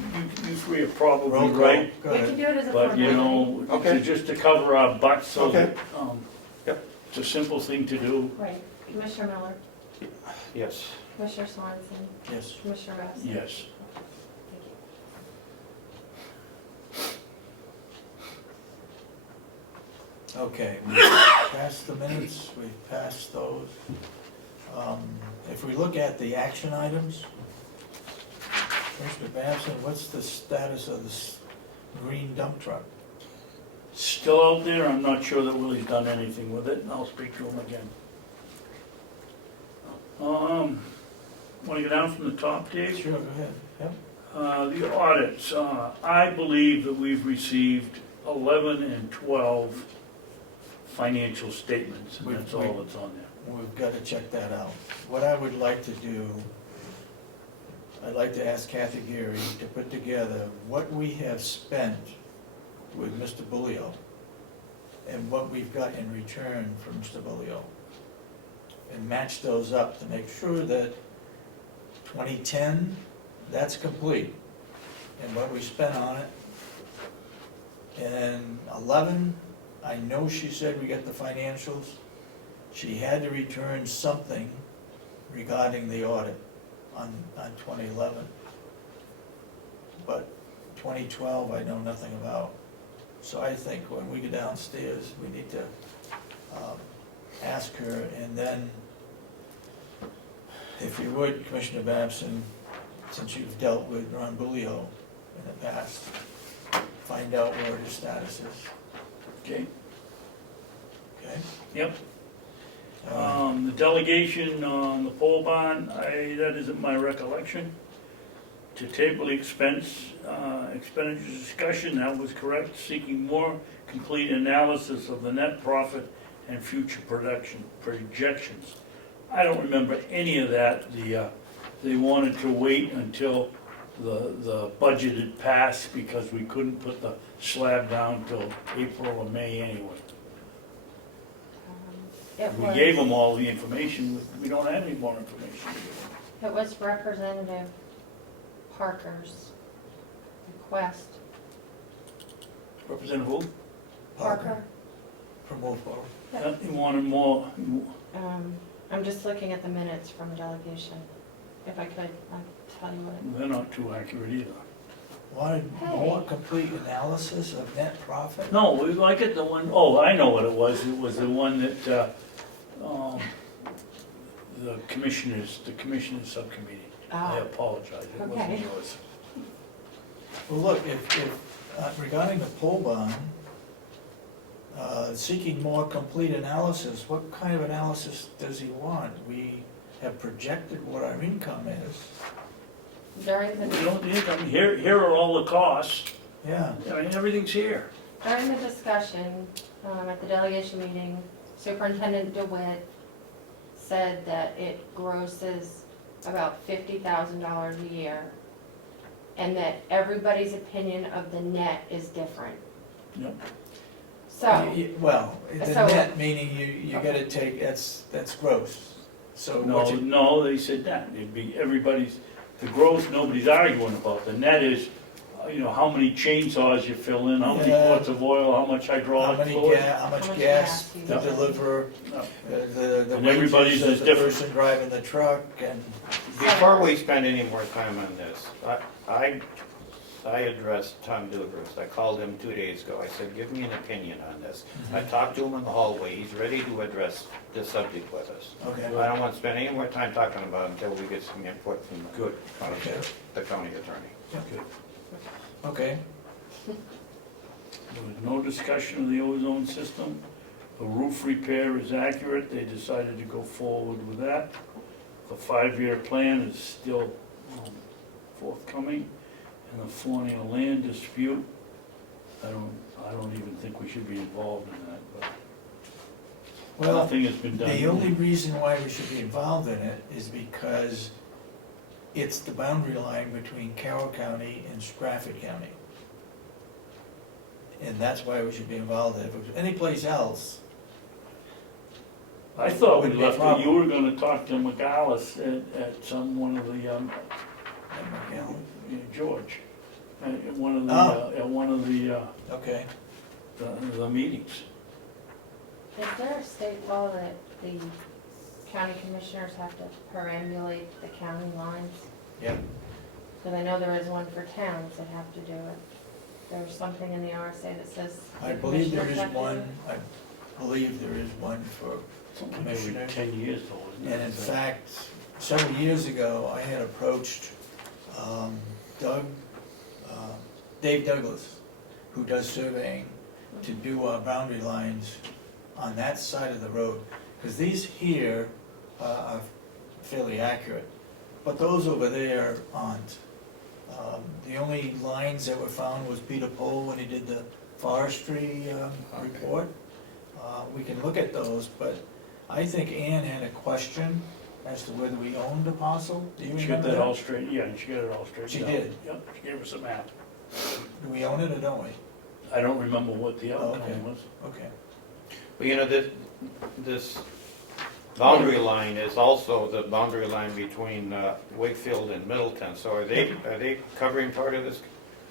three are probably Roll call, right, go We can ahead. do it as a but you formality. know, Okay. just to cover our butts, so Okay. that, Yep. it's a simple thing to do. Right. Commissioner Miller, yes. Commissioner Sorensen, Yes, Commissioner Babson. Yes. Thank you. okay, we've passed the minutes, we've passed those. If we look at the action items, Mr. Babson, what's the status of this green dump truck? Still out there, I'm not sure that Willie's done anything with it, and I'll speak to him again. Wanna go down from the top, Dave? Sure, go ahead, yep. The audits, I believe that we've received 11 and 12 financial statements, and that's all that's on there. We've got to check that out. What I would like to do, I'd like to ask Kathy Geary to put together what we have spent with Mr. Bulio and what we've got in return from Mr. Bulio. And match those up to make sure that 2010, that's complete, and what we spent on it. And 11, I know she said we got the financials. She had to return something regarding the audit on 2011. But 2012, I know nothing about. So I think when we go downstairs, we need to ask her, and then, if you would, Commissioner Babson, since you've dealt with Ron Bulio in the past, find out where his status is, Okay? okay? Yep. The delegation on the pole barn, that isn't my recollection. To table the expenditure discussion, that was correct, seeking more complete analysis of the net profit and future projections. I don't remember any of that. They wanted to wait until the budget had passed because we couldn't put the slab down till April or May anyway. We gave them all the information, we don't have any more information to give them. It was Representative Parker's request. Representative who? Parker? From Wolfboro. He wanted more, I'm just looking at the minutes from the delegation. If I could, I'd tell you what. they're not too accurate either. Wanted more complete analysis of net profit? No, we like it, the one, oh, I know what it was the one that, the commissioners subcommittee. I apologize, it wasn't Okay. yours. Well, look, if regarding the pole barn, seeking more complete analysis, what kind of analysis does he want? have projected what our income is. During You the, know, here are all the costs, Yeah, I mean, everything's here. during the discussion, at the delegation meeting, Superintendent DeWitt said that it grosses about $50,000 a year, and that everybody's opinion of the net is different. Yep. So, well, the So- net meaning you gotta take, that's gross. So what you, No, they said that, it'd be everybody's, the gross, nobody's arguing about, the net is, you know, how many chainsaws you fill in, how many Yeah. quarts of oil, how much how hydraulic many fluid. how much How much gas gas you to use. deliver, No. the And everybody's wages of is the different. person driving the truck and, Before we spend any more time on this, I addressed Tom Dubrus. I called him 2 days ago. I said, give me an opinion on this. I talked to him in the hallway. He's ready to address this subject with us. okay. I don't want to spend any more time talking about it until we get some input from Good. the county attorney. Okay, There was no discussion of the ozone system. The roof repair is accurate, they decided to go forward with that. The 5-year plan is still forthcoming. And the Forney land dispute, I don't even think we should be involved in that, but well, nothing has been done. the only reason why we should be involved in it is because it's the boundary line between Carroll County and Stratford County. And that's why we should be involved in it. If it was anyplace else, I thought we Wouldn't be a left, it. You were gonna talk to McAllis at one of the, you know, George, at one of the, Oh. at one of the okay. meetings. is there a state law that the county commissioners have to perambulate the county lines? Yeah. Because I know there is one for towns that have to do it. There's something in the RSA that says I the believe there commissioners is have to do one, it. I believe there is one for Every commissioners. 10 years though, isn't it? And in fact, several years ago, I had approached Dave Douglas, who does surveying, to do our boundary lines on that side of the road. Because these here are fairly accurate, but those over there aren't. The only lines that were found was Peter Pohl when he did the forestry report. We can look at those, but I think Ann had a question as to whether we owned a parcel. Do you She got remember that that? all straight, yeah, she got it all straight. She did? Yep, she gave us a map. Do we own it or don't we? I don't remember what the Okay. outcome was. Okay. Well, you know, this boundary line is also the boundary line between Wakefield and Middleton. So are they covering part of this?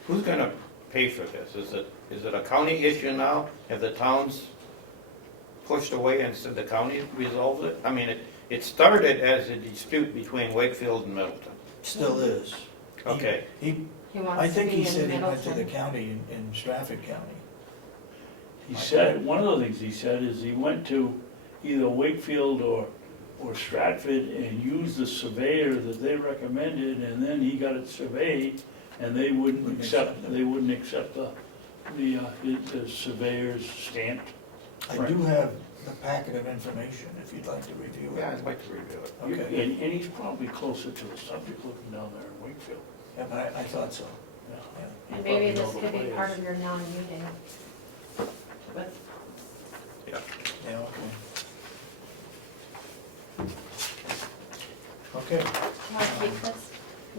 Who's gonna pay for this? Is it a county issue now? Have the towns pushed away and said the county resolved it? I mean, it started as a dispute between Wakefield and Middleton. Still is. Okay. He, He I wants to think be he in said he went to the Middleton. county in Stratford County. He said, one of the things he said is he went to either Wakefield or Stratford and used the surveyor that they recommended, and then he got it surveyed, and they wouldn't Wouldn't accept, accept it. they wouldn't accept the surveyor's stamp. I Right. do have the packet of information if you'd like to review it. Yeah, I'd like to review it. Okay. And he's probably closer to the subject looking down there in Wakefield. Yeah, but I thought so. Yeah. Yeah. He And maybe probably this knows could the be way part it of your non-meeting. But Yeah, okay. Okay, you want to keep this?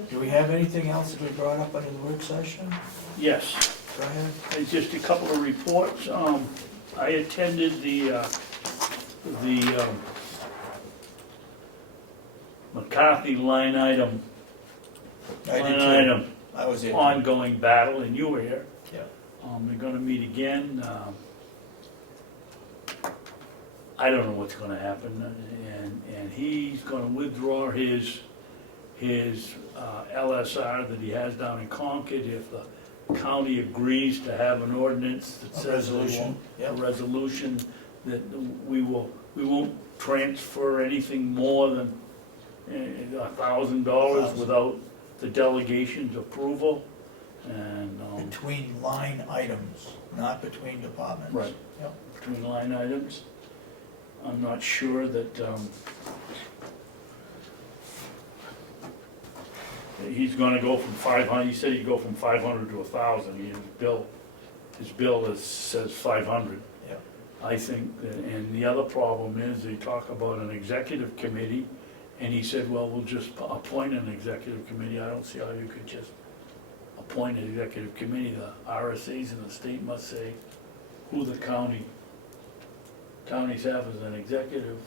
do we have anything else that we brought up under the work session? Yes. Go ahead. Just a couple of reports. I attended the McCarthy line item I did too. I was there. too. ongoing battle, and you were here. Yeah. They're gonna meet again. I don't know what's gonna happen, and he's gonna withdraw his LSR that he has down in Concord if the county agrees to have an ordinance that A says they resolution, won't, yep. a resolution that we won't transfer anything more than $1,000 without the delegation's approval, and, Between line items, not between departments. Right. Yep. between line items. I'm not sure that, he's gonna go from 500, he said he'd go from 500 to 1,000, his bill says 500. Yeah. I think, that, and the other problem is, they talk about an executive committee, and he said, well, we'll just appoint an executive committee. I don't see how you could just appoint an executive committee. The RSAs in the state must say who the counties have as an executive.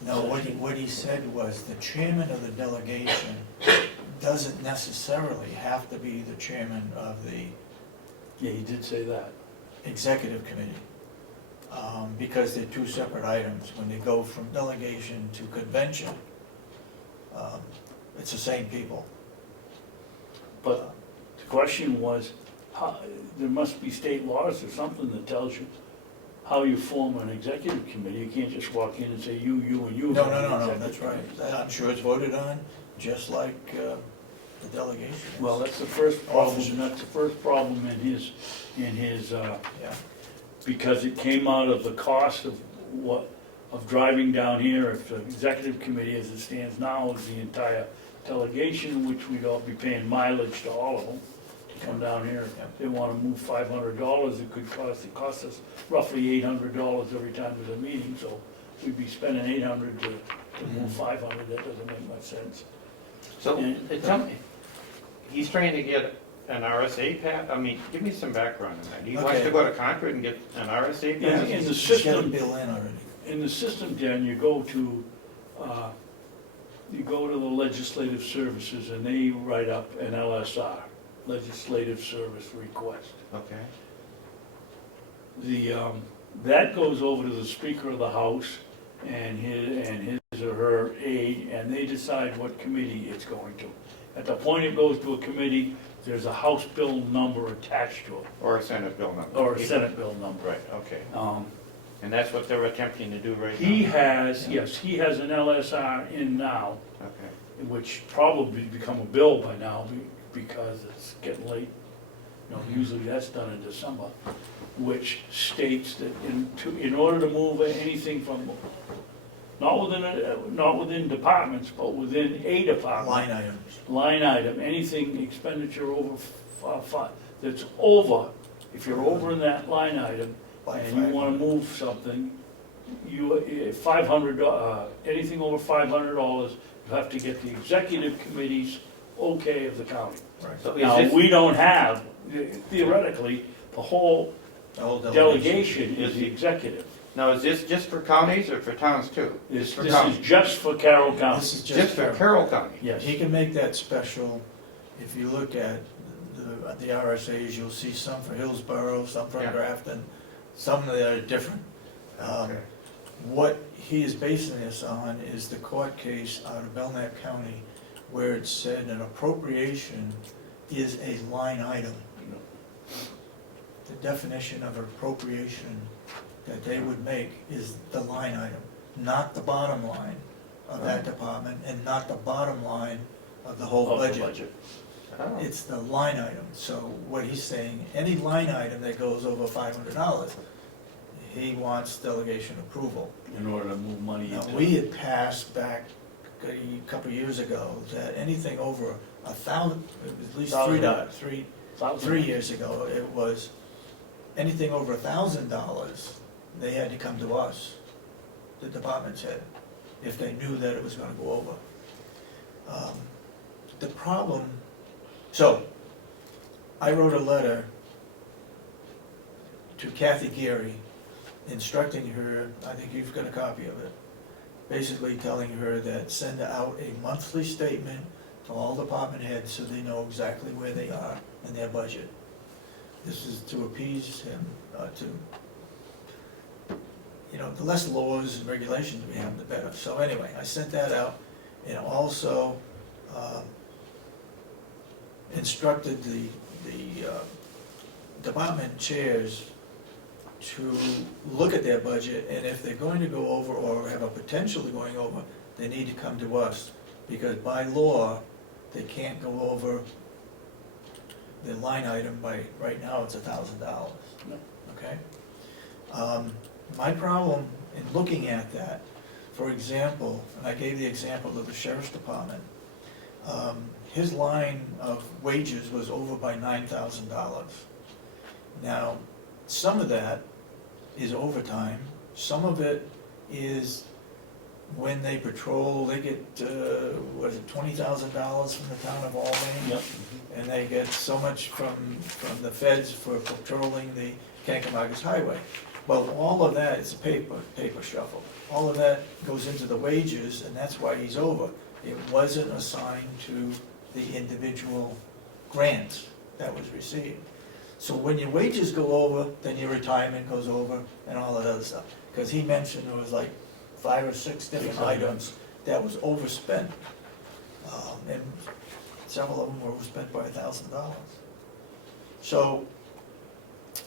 No, what he said was the chairman of the delegation doesn't necessarily have to be the chairman of the Yeah, he did say that. executive committee. Because they're two separate items. When they go from delegation to convention, it's the same people. But the question was, there must be state laws or something that tells you how you form an executive committee. You can't just walk in and say, you, and you. No, are the no, executive that's right. committee. I'm sure it's voted on, just like the delegation is. Well, that's the first problem, Officers. and that's the first problem in his, Yeah, because it came out of the cost of driving down here. If the executive committee, as it stands now, is the entire delegation, which we'd all be paying mileage to all of them to come down here. Yeah. If they wanna move $500, it costs us roughly $800 every time there's a meeting, so we'd be spending $800 to move 500, that doesn't make much sense. So, And- tell me, he's trying to get an RSA pass, I mean, give me some background on that. He wants Okay. to go to Concord and get an RSA In pass? the he's got a system, bill in already. in the system, Dan, you go to the legislative services and they write up an LSR, legislative service request. Okay. That goes over to the Speaker of the House and his or her aide, and they decide what committee it's going to. At the point it goes to a committee, there's a House bill number attached to it, Or a Senate bill number? or a Senate bill number. Right, okay. Um, And that's what they're attempting to do right now? He has an LSR in now, Okay. which probably become a bill by now because it's getting late. You know, usually that's done in December, which states that in order to move anything from, not within departments, but within a department. Line items. Line item, anything expenditure over, that's over, if you're over in that line item, By and you wanna 500. move something, anything over $500, you have to get the executive committee's okay of the county. Right. So is Now, this, we don't have, theoretically, the whole The whole delegation is the executive. now is this just for counties or for towns too? This For is counties. just for Carroll County, This is Just for Carroll. Carroll County? yes. He can make that special. If you look at the RSAs, you'll see some for Hillsborough, some for Yeah. Grafton, some that are different. Okay. What he is basing this on is the court case out of Belknap County where it said an appropriation is a line item. The definition of appropriation that they would make is the line item, not the bottom line of that department and not the bottom line of the whole Of the budget. budget. Oh. It's the line item. So what he's saying, any line item that goes over $500, he wants delegation approval. In order to move money Now, into. we had passed back a couple of years ago that anything over 1,000, it was at least $1,000. 3 years ago, it was anything over $1,000, they had to come to us, the department's head, if they knew that it was gonna go over. The problem, so, I wrote a letter to Kathy Geary instructing her, I think you've got a copy of it, basically telling her that send out a monthly statement to all department heads so they know exactly where they are in their budget. This is to appease him, the less laws and regulations we have, the better. So anyway, I sent that out, and also instructed the department chairs to look at their budget, and if they're going to go over or have a potential of going over, they need to come to us, because by law, they can't go over the line item by, right now, it's $1,000, okay? My problem in looking at that, for example, and I gave the example of the sheriff's department, his line of wages was over by $9,000. Now, some of that is overtime, some of it is when they patrol, they get, what is it, $20,000 from the town of Albany? Yep. And they get so much from the feds for patrolling the Kancamagus Highway. Well, all of that is a paper shuffle. All of that goes into the wages, and that's why he's over. It wasn't assigned to the individual grant that was received. So when your wages go over, then your retirement goes over and all that other stuff. Because he mentioned there was like 5 or 6 different items that was overspent. And several of them were overspent by $1,000. So,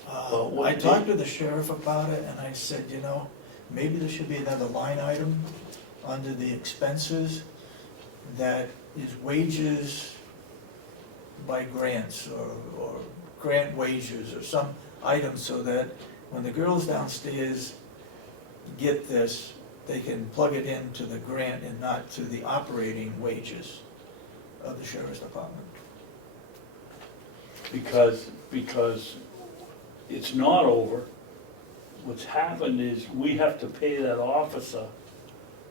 Well, what I did- talked to the sheriff about it, and I said, maybe there should be another line item under the expenses that is wages by grants, or grant wages, or some item, so that when the girls downstairs get this, they can plug it into the grant and not to the operating wages of the sheriff's department. Because it's not over. What's happened is we have to pay that officer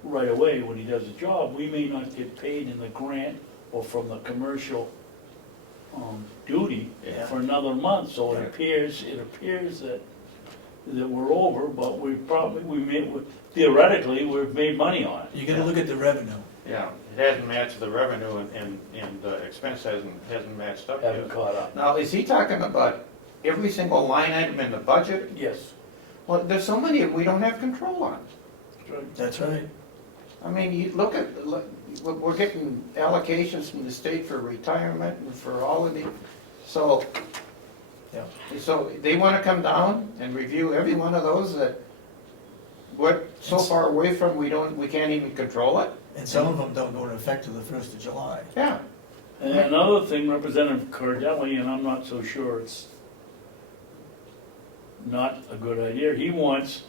right away when he does the job. We may not get paid in the grant or from the commercial duty Yeah. for another month, so Yeah. it appears that we're over, but theoretically, we've made money on it. You gotta look at the revenue. Yeah, it hasn't matched the revenue and the expense hasn't matched up yet. Haven't caught up. Now, is he talking about every single line item in the budget? Yes. Well, there's so many we don't have control on. That's right. I mean, you look, we're getting allocations from the state for retirement and for all of the, so, Yeah. so they wanna come down and review every one of those that we're so far away from, we can't even control it? And some of them don't go into effect till the 1st of July. Yeah. And another thing, Representative Cordelli, and I'm not so sure it's not a good idea, he wants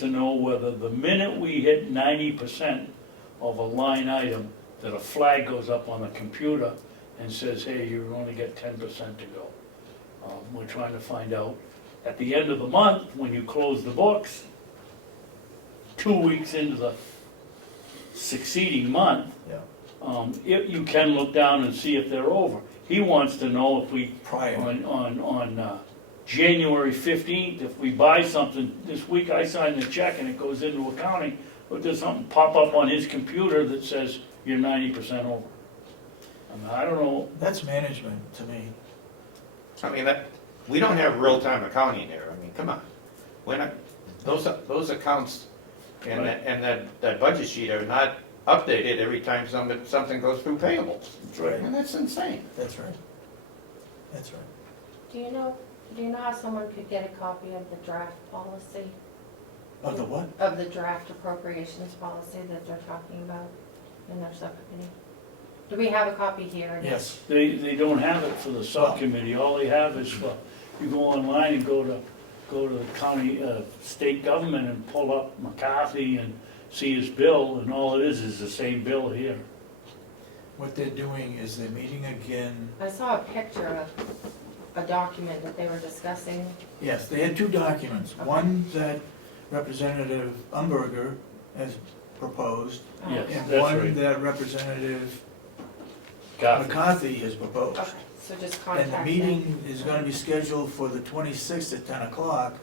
to know whether the minute we hit 90% of a line item, that a flag goes up on the computer and says, hey, you only get 10% to go. We're trying to find out, at the end of the month, when you close the books, 2 weeks into the succeeding month, Yeah. if you can look down and see if they're over. He wants to know if we, Prior. on January 15th, if we buy something this week, I sign the check and it goes into accounting, but does something pop up on his computer that says you're 90% over? I mean, I don't know, That's management to me. I mean, we don't have real-time accounting there, I mean, come on. Those accounts and Right. that budget sheet are not updated every time something goes through payables. That's right. And that's insane. That's right. That's right. Do you know how someone could get a copy of the draft policy? Of the what? Of the draft appropriations policy that they're talking about in their subcommittee? Do we have a copy here? Yes. they don't have it for the subcommittee, all they have is for, you go online and go to the county, state government and pull up McCarthy and see his bill, and all it is the same bill here. What they're doing is they're meeting again. I saw a picture of a document that they were discussing. Yes, they had 2 documents. One that Representative Umberger has proposed, Yes, and that's one right. that Representative Got it. McCarthy has proposed. Okay, so just And contact the them. meeting is gonna be scheduled for the 26th at 10 o'clock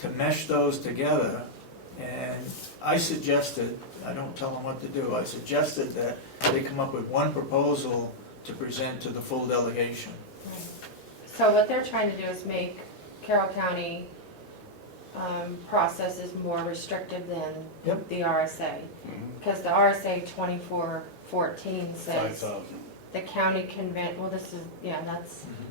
to mesh those together. And I suggested, I don't tell them what to do, I suggested that they come up with one proposal to present to the full delegation. So what they're trying to do is make Carroll County processes more restrictive than Yep. the RSA. Because the RSA 2414 says 5,000. the county convent, well, this is, yeah,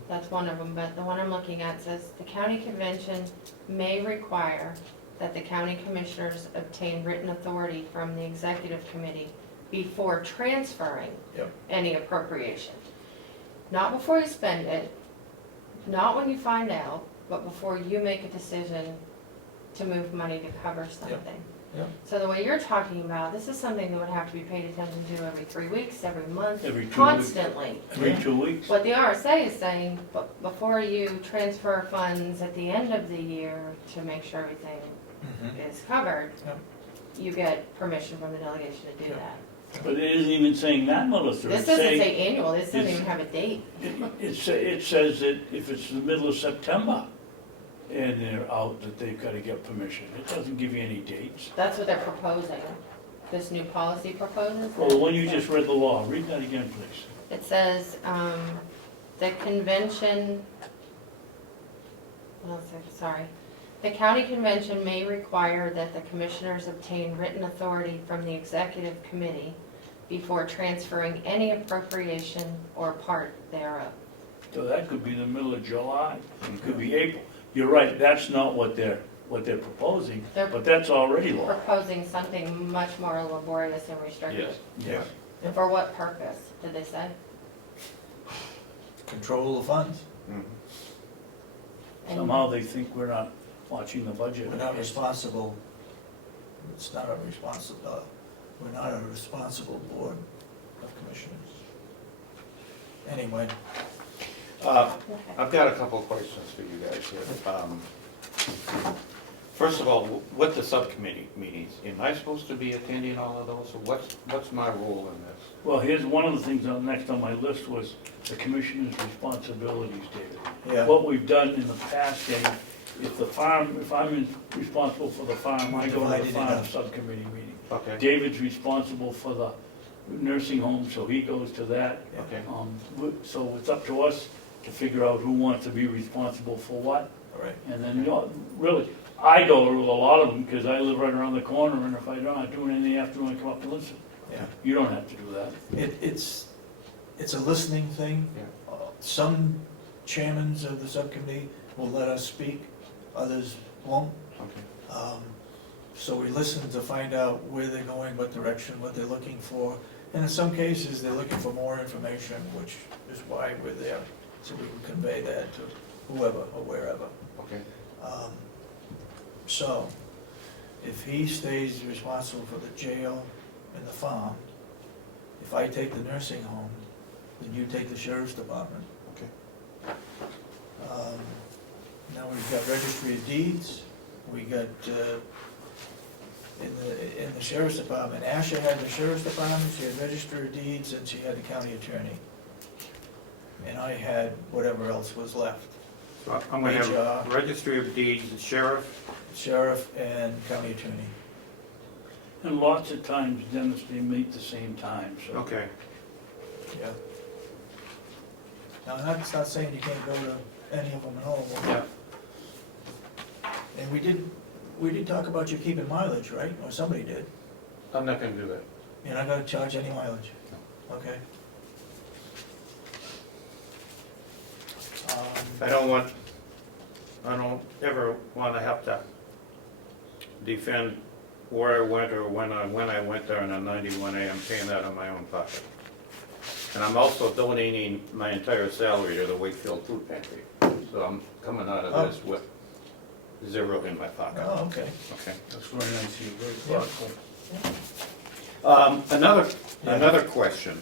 that's one of them, but the one I'm looking at says, the county convention may require that the county commissioners obtain written authority from the executive committee before transferring Yep. any appropriation. Not before you spend it, not when you find out, but before you make a decision to move money to cover something. Yep. So the way you're talking about, this is something that would have to be paid attention to every 3 weeks, every month, Every 2 weeks. constantly. Every 2 weeks. What the RSA is saying, before you transfer funds at the end of the year to make sure everything is covered, Yep. you get permission from the delegation to do Yep. that. But it isn't even saying that, Melissa. This It's doesn't saying- say annual, this doesn't it's- even have a date. It says that if it's the middle of September and they're out, that they've gotta get permission. It doesn't give you any dates. That's what they're proposing. This new policy proposes. Well, the one you just read the law, read that again, please. It says, the convention, sorry. The county convention may require that the commissioners obtain written authority from the executive committee before transferring any appropriation or part thereof. So that could be the middle of July, it could be April. You're right, that's not what they're proposing, They're but that's already law. proposing something much more laborious and restrictive. Yes. For what purpose, did they say? Control the funds. Mhm. And- Somehow they think we're not watching the budget. We're not responsible, it's not a responsible, we're not a responsible board of commissioners. Anyway, Uh, Okay. I've got a couple of questions for you guys here. First of all, what the subcommittee meetings, am I supposed to be attending all of those, or what's my role in this? Well, here's one of the things next on my list was the commissioner's responsibilities, David. yeah, What we've done in the past, Dave, if I'm responsible for the farm, I go to Divided the it farm up. subcommittee meeting. Okay, David's responsible for the nursing home, so he goes to that. okay. So it's up to us to figure out who wants to be responsible for what. all right. And then, really, I go to a lot of them because I live right around the corner, and if I'm not doing anything in the afternoon, I come up to listen. Yeah. You don't have to do that. It's a listening thing. Yeah. Some chairmans of the subcommittee will let us speak, others won't. Okay. So we listen to find out where they're going, what direction, what they're looking for. And in some cases, they're looking for more information, which is why we're there, so we can convey that to whoever or wherever. Okay. So, if he stays responsible for the jail and the farm, if I take the nursing home, then you take the sheriff's department. Okay. Now we've got registry of deeds, we got, in the sheriff's department, Asha had the sheriff's department, she had registry of deeds, and she had the county attorney. And I had whatever else was left, So I'm gonna have HR. registry of deeds, the sheriff. sheriff and county attorney. And lots of times, Dennis, they meet the same time, so. Okay. Yeah. Now, that's not saying you can't go to any of them at all. Yeah. And we did talk about you keeping mileage, right? Or somebody did. I'm not gonna do that. You're not gonna charge any mileage? Okay. I don't ever wanna have to defend where I went or when I went there in a 91A. I'm paying that out of my own pocket. And I'm also donating my entire salary to the Wakefield Food Pantry. So I'm coming out of this with zero in my pocket. Oh, okay. Okay. That's very nice of you, very Yeah. thoughtful. Another question.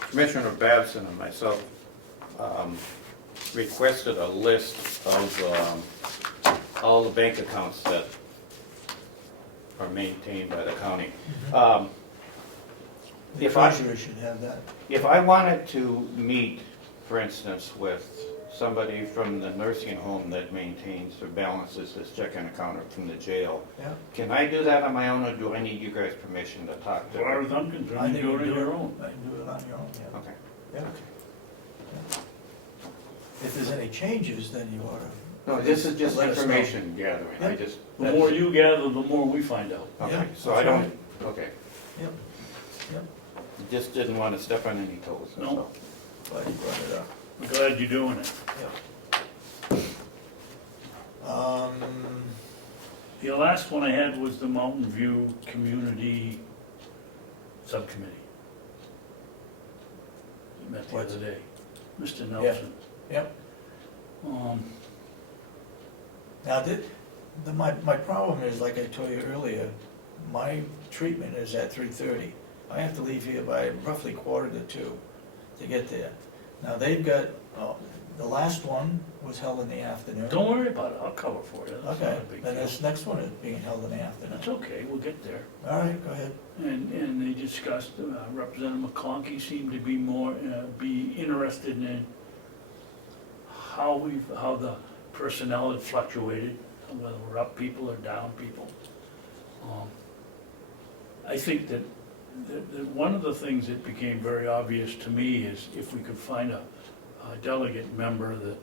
Commissioner Babson and myself requested a list of all the bank accounts that are maintained by the county. The If I- treasurer should have that. If I wanted to meet, for instance, with somebody from the nursing home that maintains or balances his checking account or from the jail, Yeah. can I do that on my own, or do I need you guys' permission to talk As to far them? as I'm I concerned, think you you do it can on your own. I can do it on your own, yeah. Okay. Yeah. If there's any changes, then you ought to. No, this is just Let us know. information gathering, I Yeah. just. The more you gather, the more we find out. Okay, Yeah, so I that's don't, right. okay, Yep, yep, just didn't want to step on any toes, that's No. all. glad you brought it up. I'm glad you're doing it. Yep. The last one I had was the Mountain View Community Subcommittee. Met the What? other day, Mr. Nelson. Yep, Now, my problem is, like I told you earlier, my treatment is at 3:30. I have to leave here by roughly 1:45 to get there. Now, they've got, the last one was held in the afternoon. Don't worry about it, I'll cover for you, that's not Okay, a big then deal. this next one is being held in the afternoon. That's okay, we'll get there. All right, go ahead. And they discussed, Representative McConkey seemed to be more, be interested in how the personnel had fluctuated, whether we're up people or down people. I think that one of the things that became very obvious to me is if we could find a delegate member that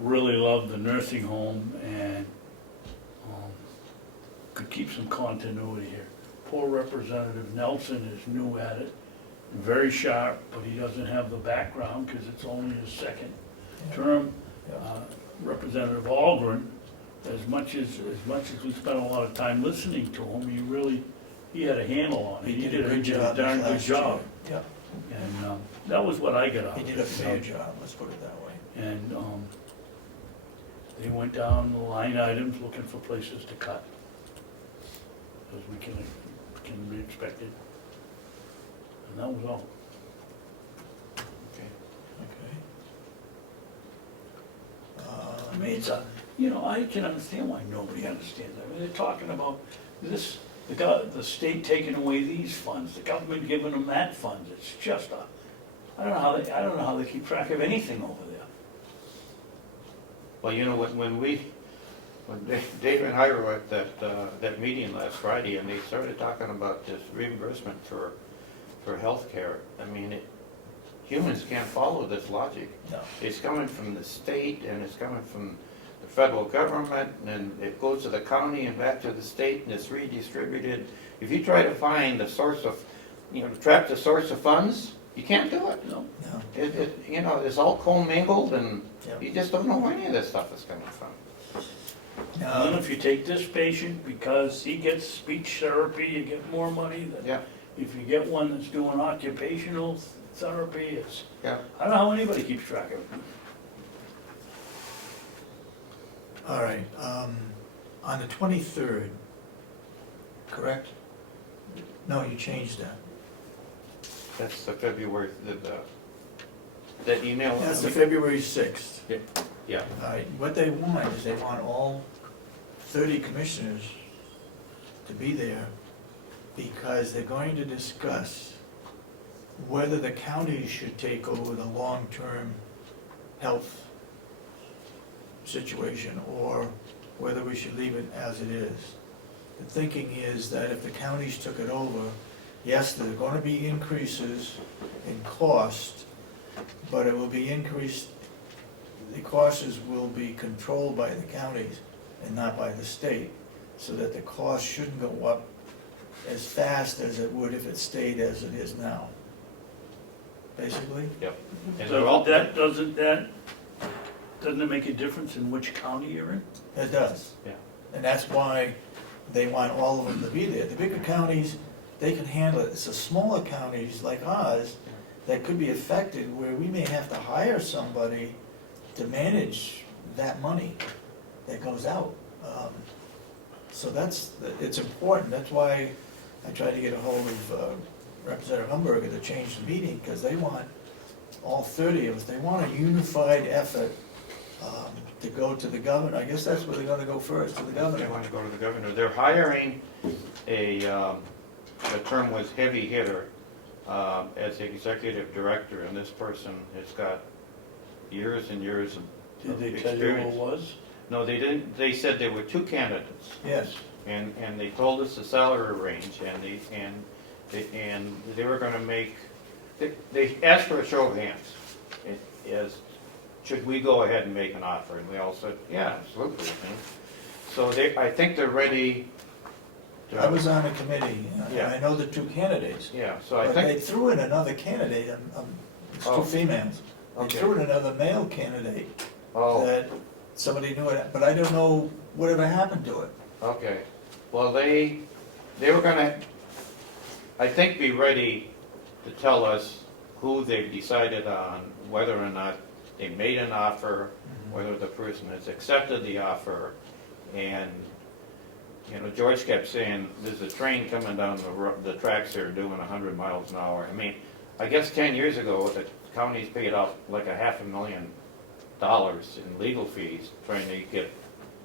really loved the nursing home and could keep some continuity here. Poor Representative Nelson is new at it, very sharp, but he doesn't have the background because it's only his second term. Yeah. Representative Algren, as much as we spent a lot of time listening to him, he had a handle on it. He did a good job. darn good last year. job. Yeah, And that was what I got out of it. he did a fair job, let's put it that way. And they went down the line items looking for places to cut, as we can be expected. And that was all. Okay. I mean, it's I can understand why nobody understands that. I mean, they're talking about this, the state taking away these funds, the government giving them that funds. It's just I don't know how they keep track of anything over there. Well, when Dave and I were at that meeting last Friday, and they started talking about this reimbursement for healthcare, I mean, humans can't follow this logic. No. It's coming from the state, and it's coming from the federal government, and it goes to the county and back to the state, and it's redistributed. If you try to find the source of, track the source of funds, you can't do it. No. No. It's all commingled, and Yep. you just don't know where any of this stuff is coming from. And then if you take this patient, because he gets speech therapy, you get more money than Yeah, if you get one that's doing occupational therapy. yeah. I don't know how anybody keeps track of it. All right, on the 23rd, correct? No, you changed that. That's the February, that email. That's the February 6th. Yeah. All right, what they want is they want all 30 commissioners to be there because they're going to discuss whether the county should take over the long-term health situation or whether we should leave it as it is. The thinking is that if the counties took it over, yes, there are going to be increases in cost, but it will be increased, the costs will be controlled by the counties and not by the state, so that the cost shouldn't go up as fast as it would if it stayed as it is now. Basically? Yep. And So they're all, doesn't it make a difference in which county you're in? It does. Yeah. And that's why they want all of them to be there. The bigger counties, they can handle it. It's the smaller counties like ours that could be affected where we may have to hire somebody to manage that money that goes out. So it's important. That's why I tried to get a hold of Representative Humberger to change the meeting, because they want all 30 of us. They want a unified effort to go to the governor. I guess that's where they're gonna go first, to the they governor. want to go to the governor. They're hiring the term was heavy hitter as the executive director, and this person has got years and years of Did they tell you who it experience. was? No, they didn't. They said there were two candidates, Yes. and they told us the salary range, and they were going to make. They asked for a show of hands, as should we go ahead and make an offer, and we all said, yeah, absolutely. So I think they're ready. I was on a committee, and Yeah. I know the two candidates. Yeah, so I But they think. threw in another candidate, it's Oh. two females. They Okay. threw in another male candidate Oh. that somebody knew it, but I don't know whatever happened to it. Okay, well, they were gonna, I think, be ready to tell us who they've decided on, whether or not they made an offer, whether the person has accepted the offer, and, you know, George kept saying, there's a train coming down the tracks here doing 100 miles an hour. I mean, I guess 10 years ago, the counties paid out like $500,000 in legal fees trying to get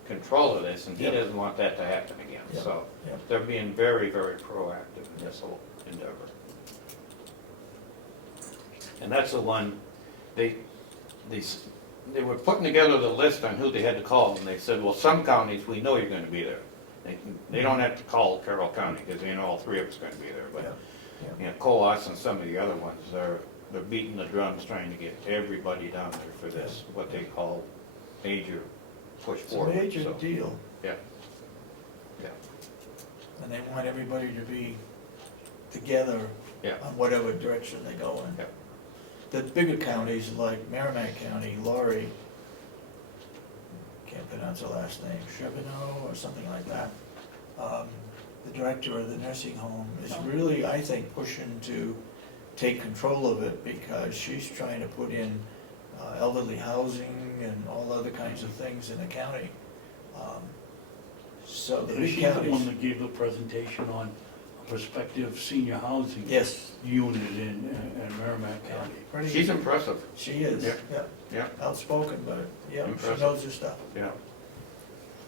control of this, and he Yep. doesn't want that to happen again. Yep. So Yep. they're being very, very proactive in this whole endeavor. And that's the one, they were putting together the list on who they had to call, and they said, well, some counties, we know you're gonna be there. They don't have to call Carroll County, because they know all three of us are gonna be there, but, Yeah. you know, Coas and some of the other ones, they're beating the drums trying to get everybody down there for this, what they call major push It's a forward. major So, deal, yeah, yeah, and they want everybody to be together yeah, on whatever direction they go in. yeah. The bigger counties like Merrimack County, Laurie, can't pronounce her last name, Charbonneau or something like that. The director of the nursing home is really, I think, pushing to take control of it because she's trying to put in elderly housing and all other kinds of things in the county. So the Is big she the one counties, that gave the presentation on prospective senior housing yes, unit in Merrimack County? pretty, She's impressive, she is, Yeah. yeah, yeah, outspoken, but, yeah, she Impressive. knows her stuff. yeah.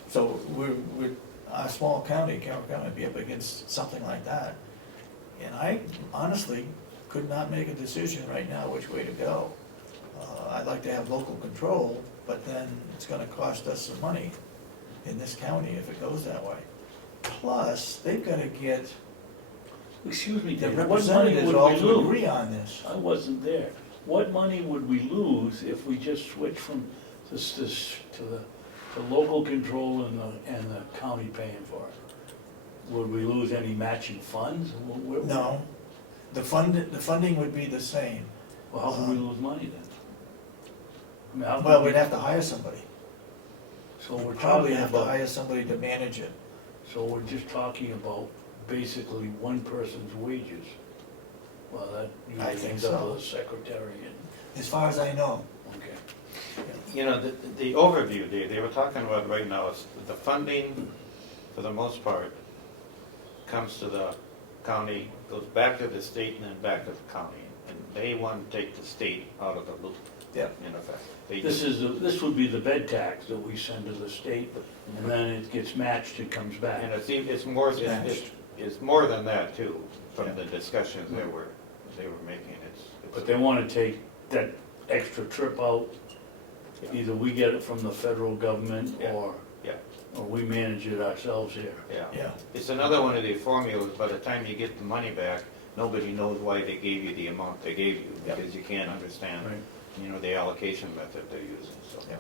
So we're, our small county, Carroll County, would be up against something like that. And I honestly could not make a decision right now which way to go. I'd like to have local control, but then it's gonna cost us some money in this county if it goes that way. Plus, they've gotta get Excuse me, the Dave, what money representatives would all we to lose? agree on this. I wasn't there. What money would we lose if we just switched from this to the local control and the county paying for it? Would we lose any matching funds? No, the funding would be the same. Well, how can we lose money then? I mean, how can Well, we- we'd have to hire somebody. So we're Probably talking have to about, hire somebody to manage it. so we're just talking about basically one person's wages. Well, that I usually think ends up so. with a secretary and, As far as I know. okay. You know, the overview, they were talking about right now, is the funding, for the most part, comes to the county, goes back to the state and then back to the county. And they want to take the state out of the loop, Yep. in effect. They This do. this would be the bed tax that we send to the state, and then it gets matched, it comes back. And it's more, it's more than that too, from the discussions they were making. But they want to take that extra trip out, either we get it from the federal government Yeah. or Yeah. we manage it ourselves here. Yeah. Yeah. It's another one of the formulas, by the time you get the money back, nobody knows why they gave you the amount they gave you, Yep. because you can't understand, Right. you know, the allocation method they're using, so. Yeah.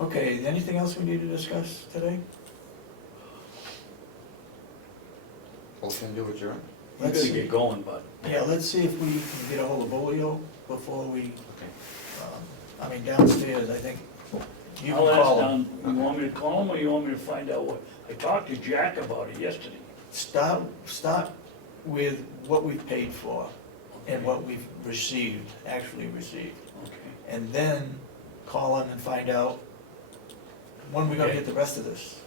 Okay, anything else we need to discuss today? Motion to adjourn? We Let's gotta see. get going, bud. Yeah, let's see if we can get a hold of Bolio before we, Okay. I mean, downstairs, I think you can I'll ask call him. down, you want me to call him or you want me to find out what? I talked to Jack about it yesterday. Start with what we've paid for and what we've received, actually received. Okay. And then call him and find out when we're gonna Okay. get the rest of this.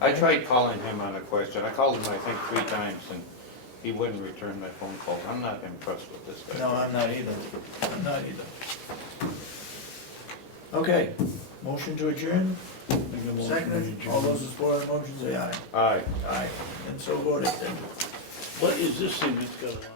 I Okay? tried calling him on a question, I called him, I think, 3 times, and he wouldn't return my phone call. I'm not impressed with this guy. No, I'm not either. I'm not either. Okay, motion to adjourn, Make a motion to seconded, adjourn. all those in support of the motion say aye. Aye. Aye, and so voted then. What is this thing that's got on?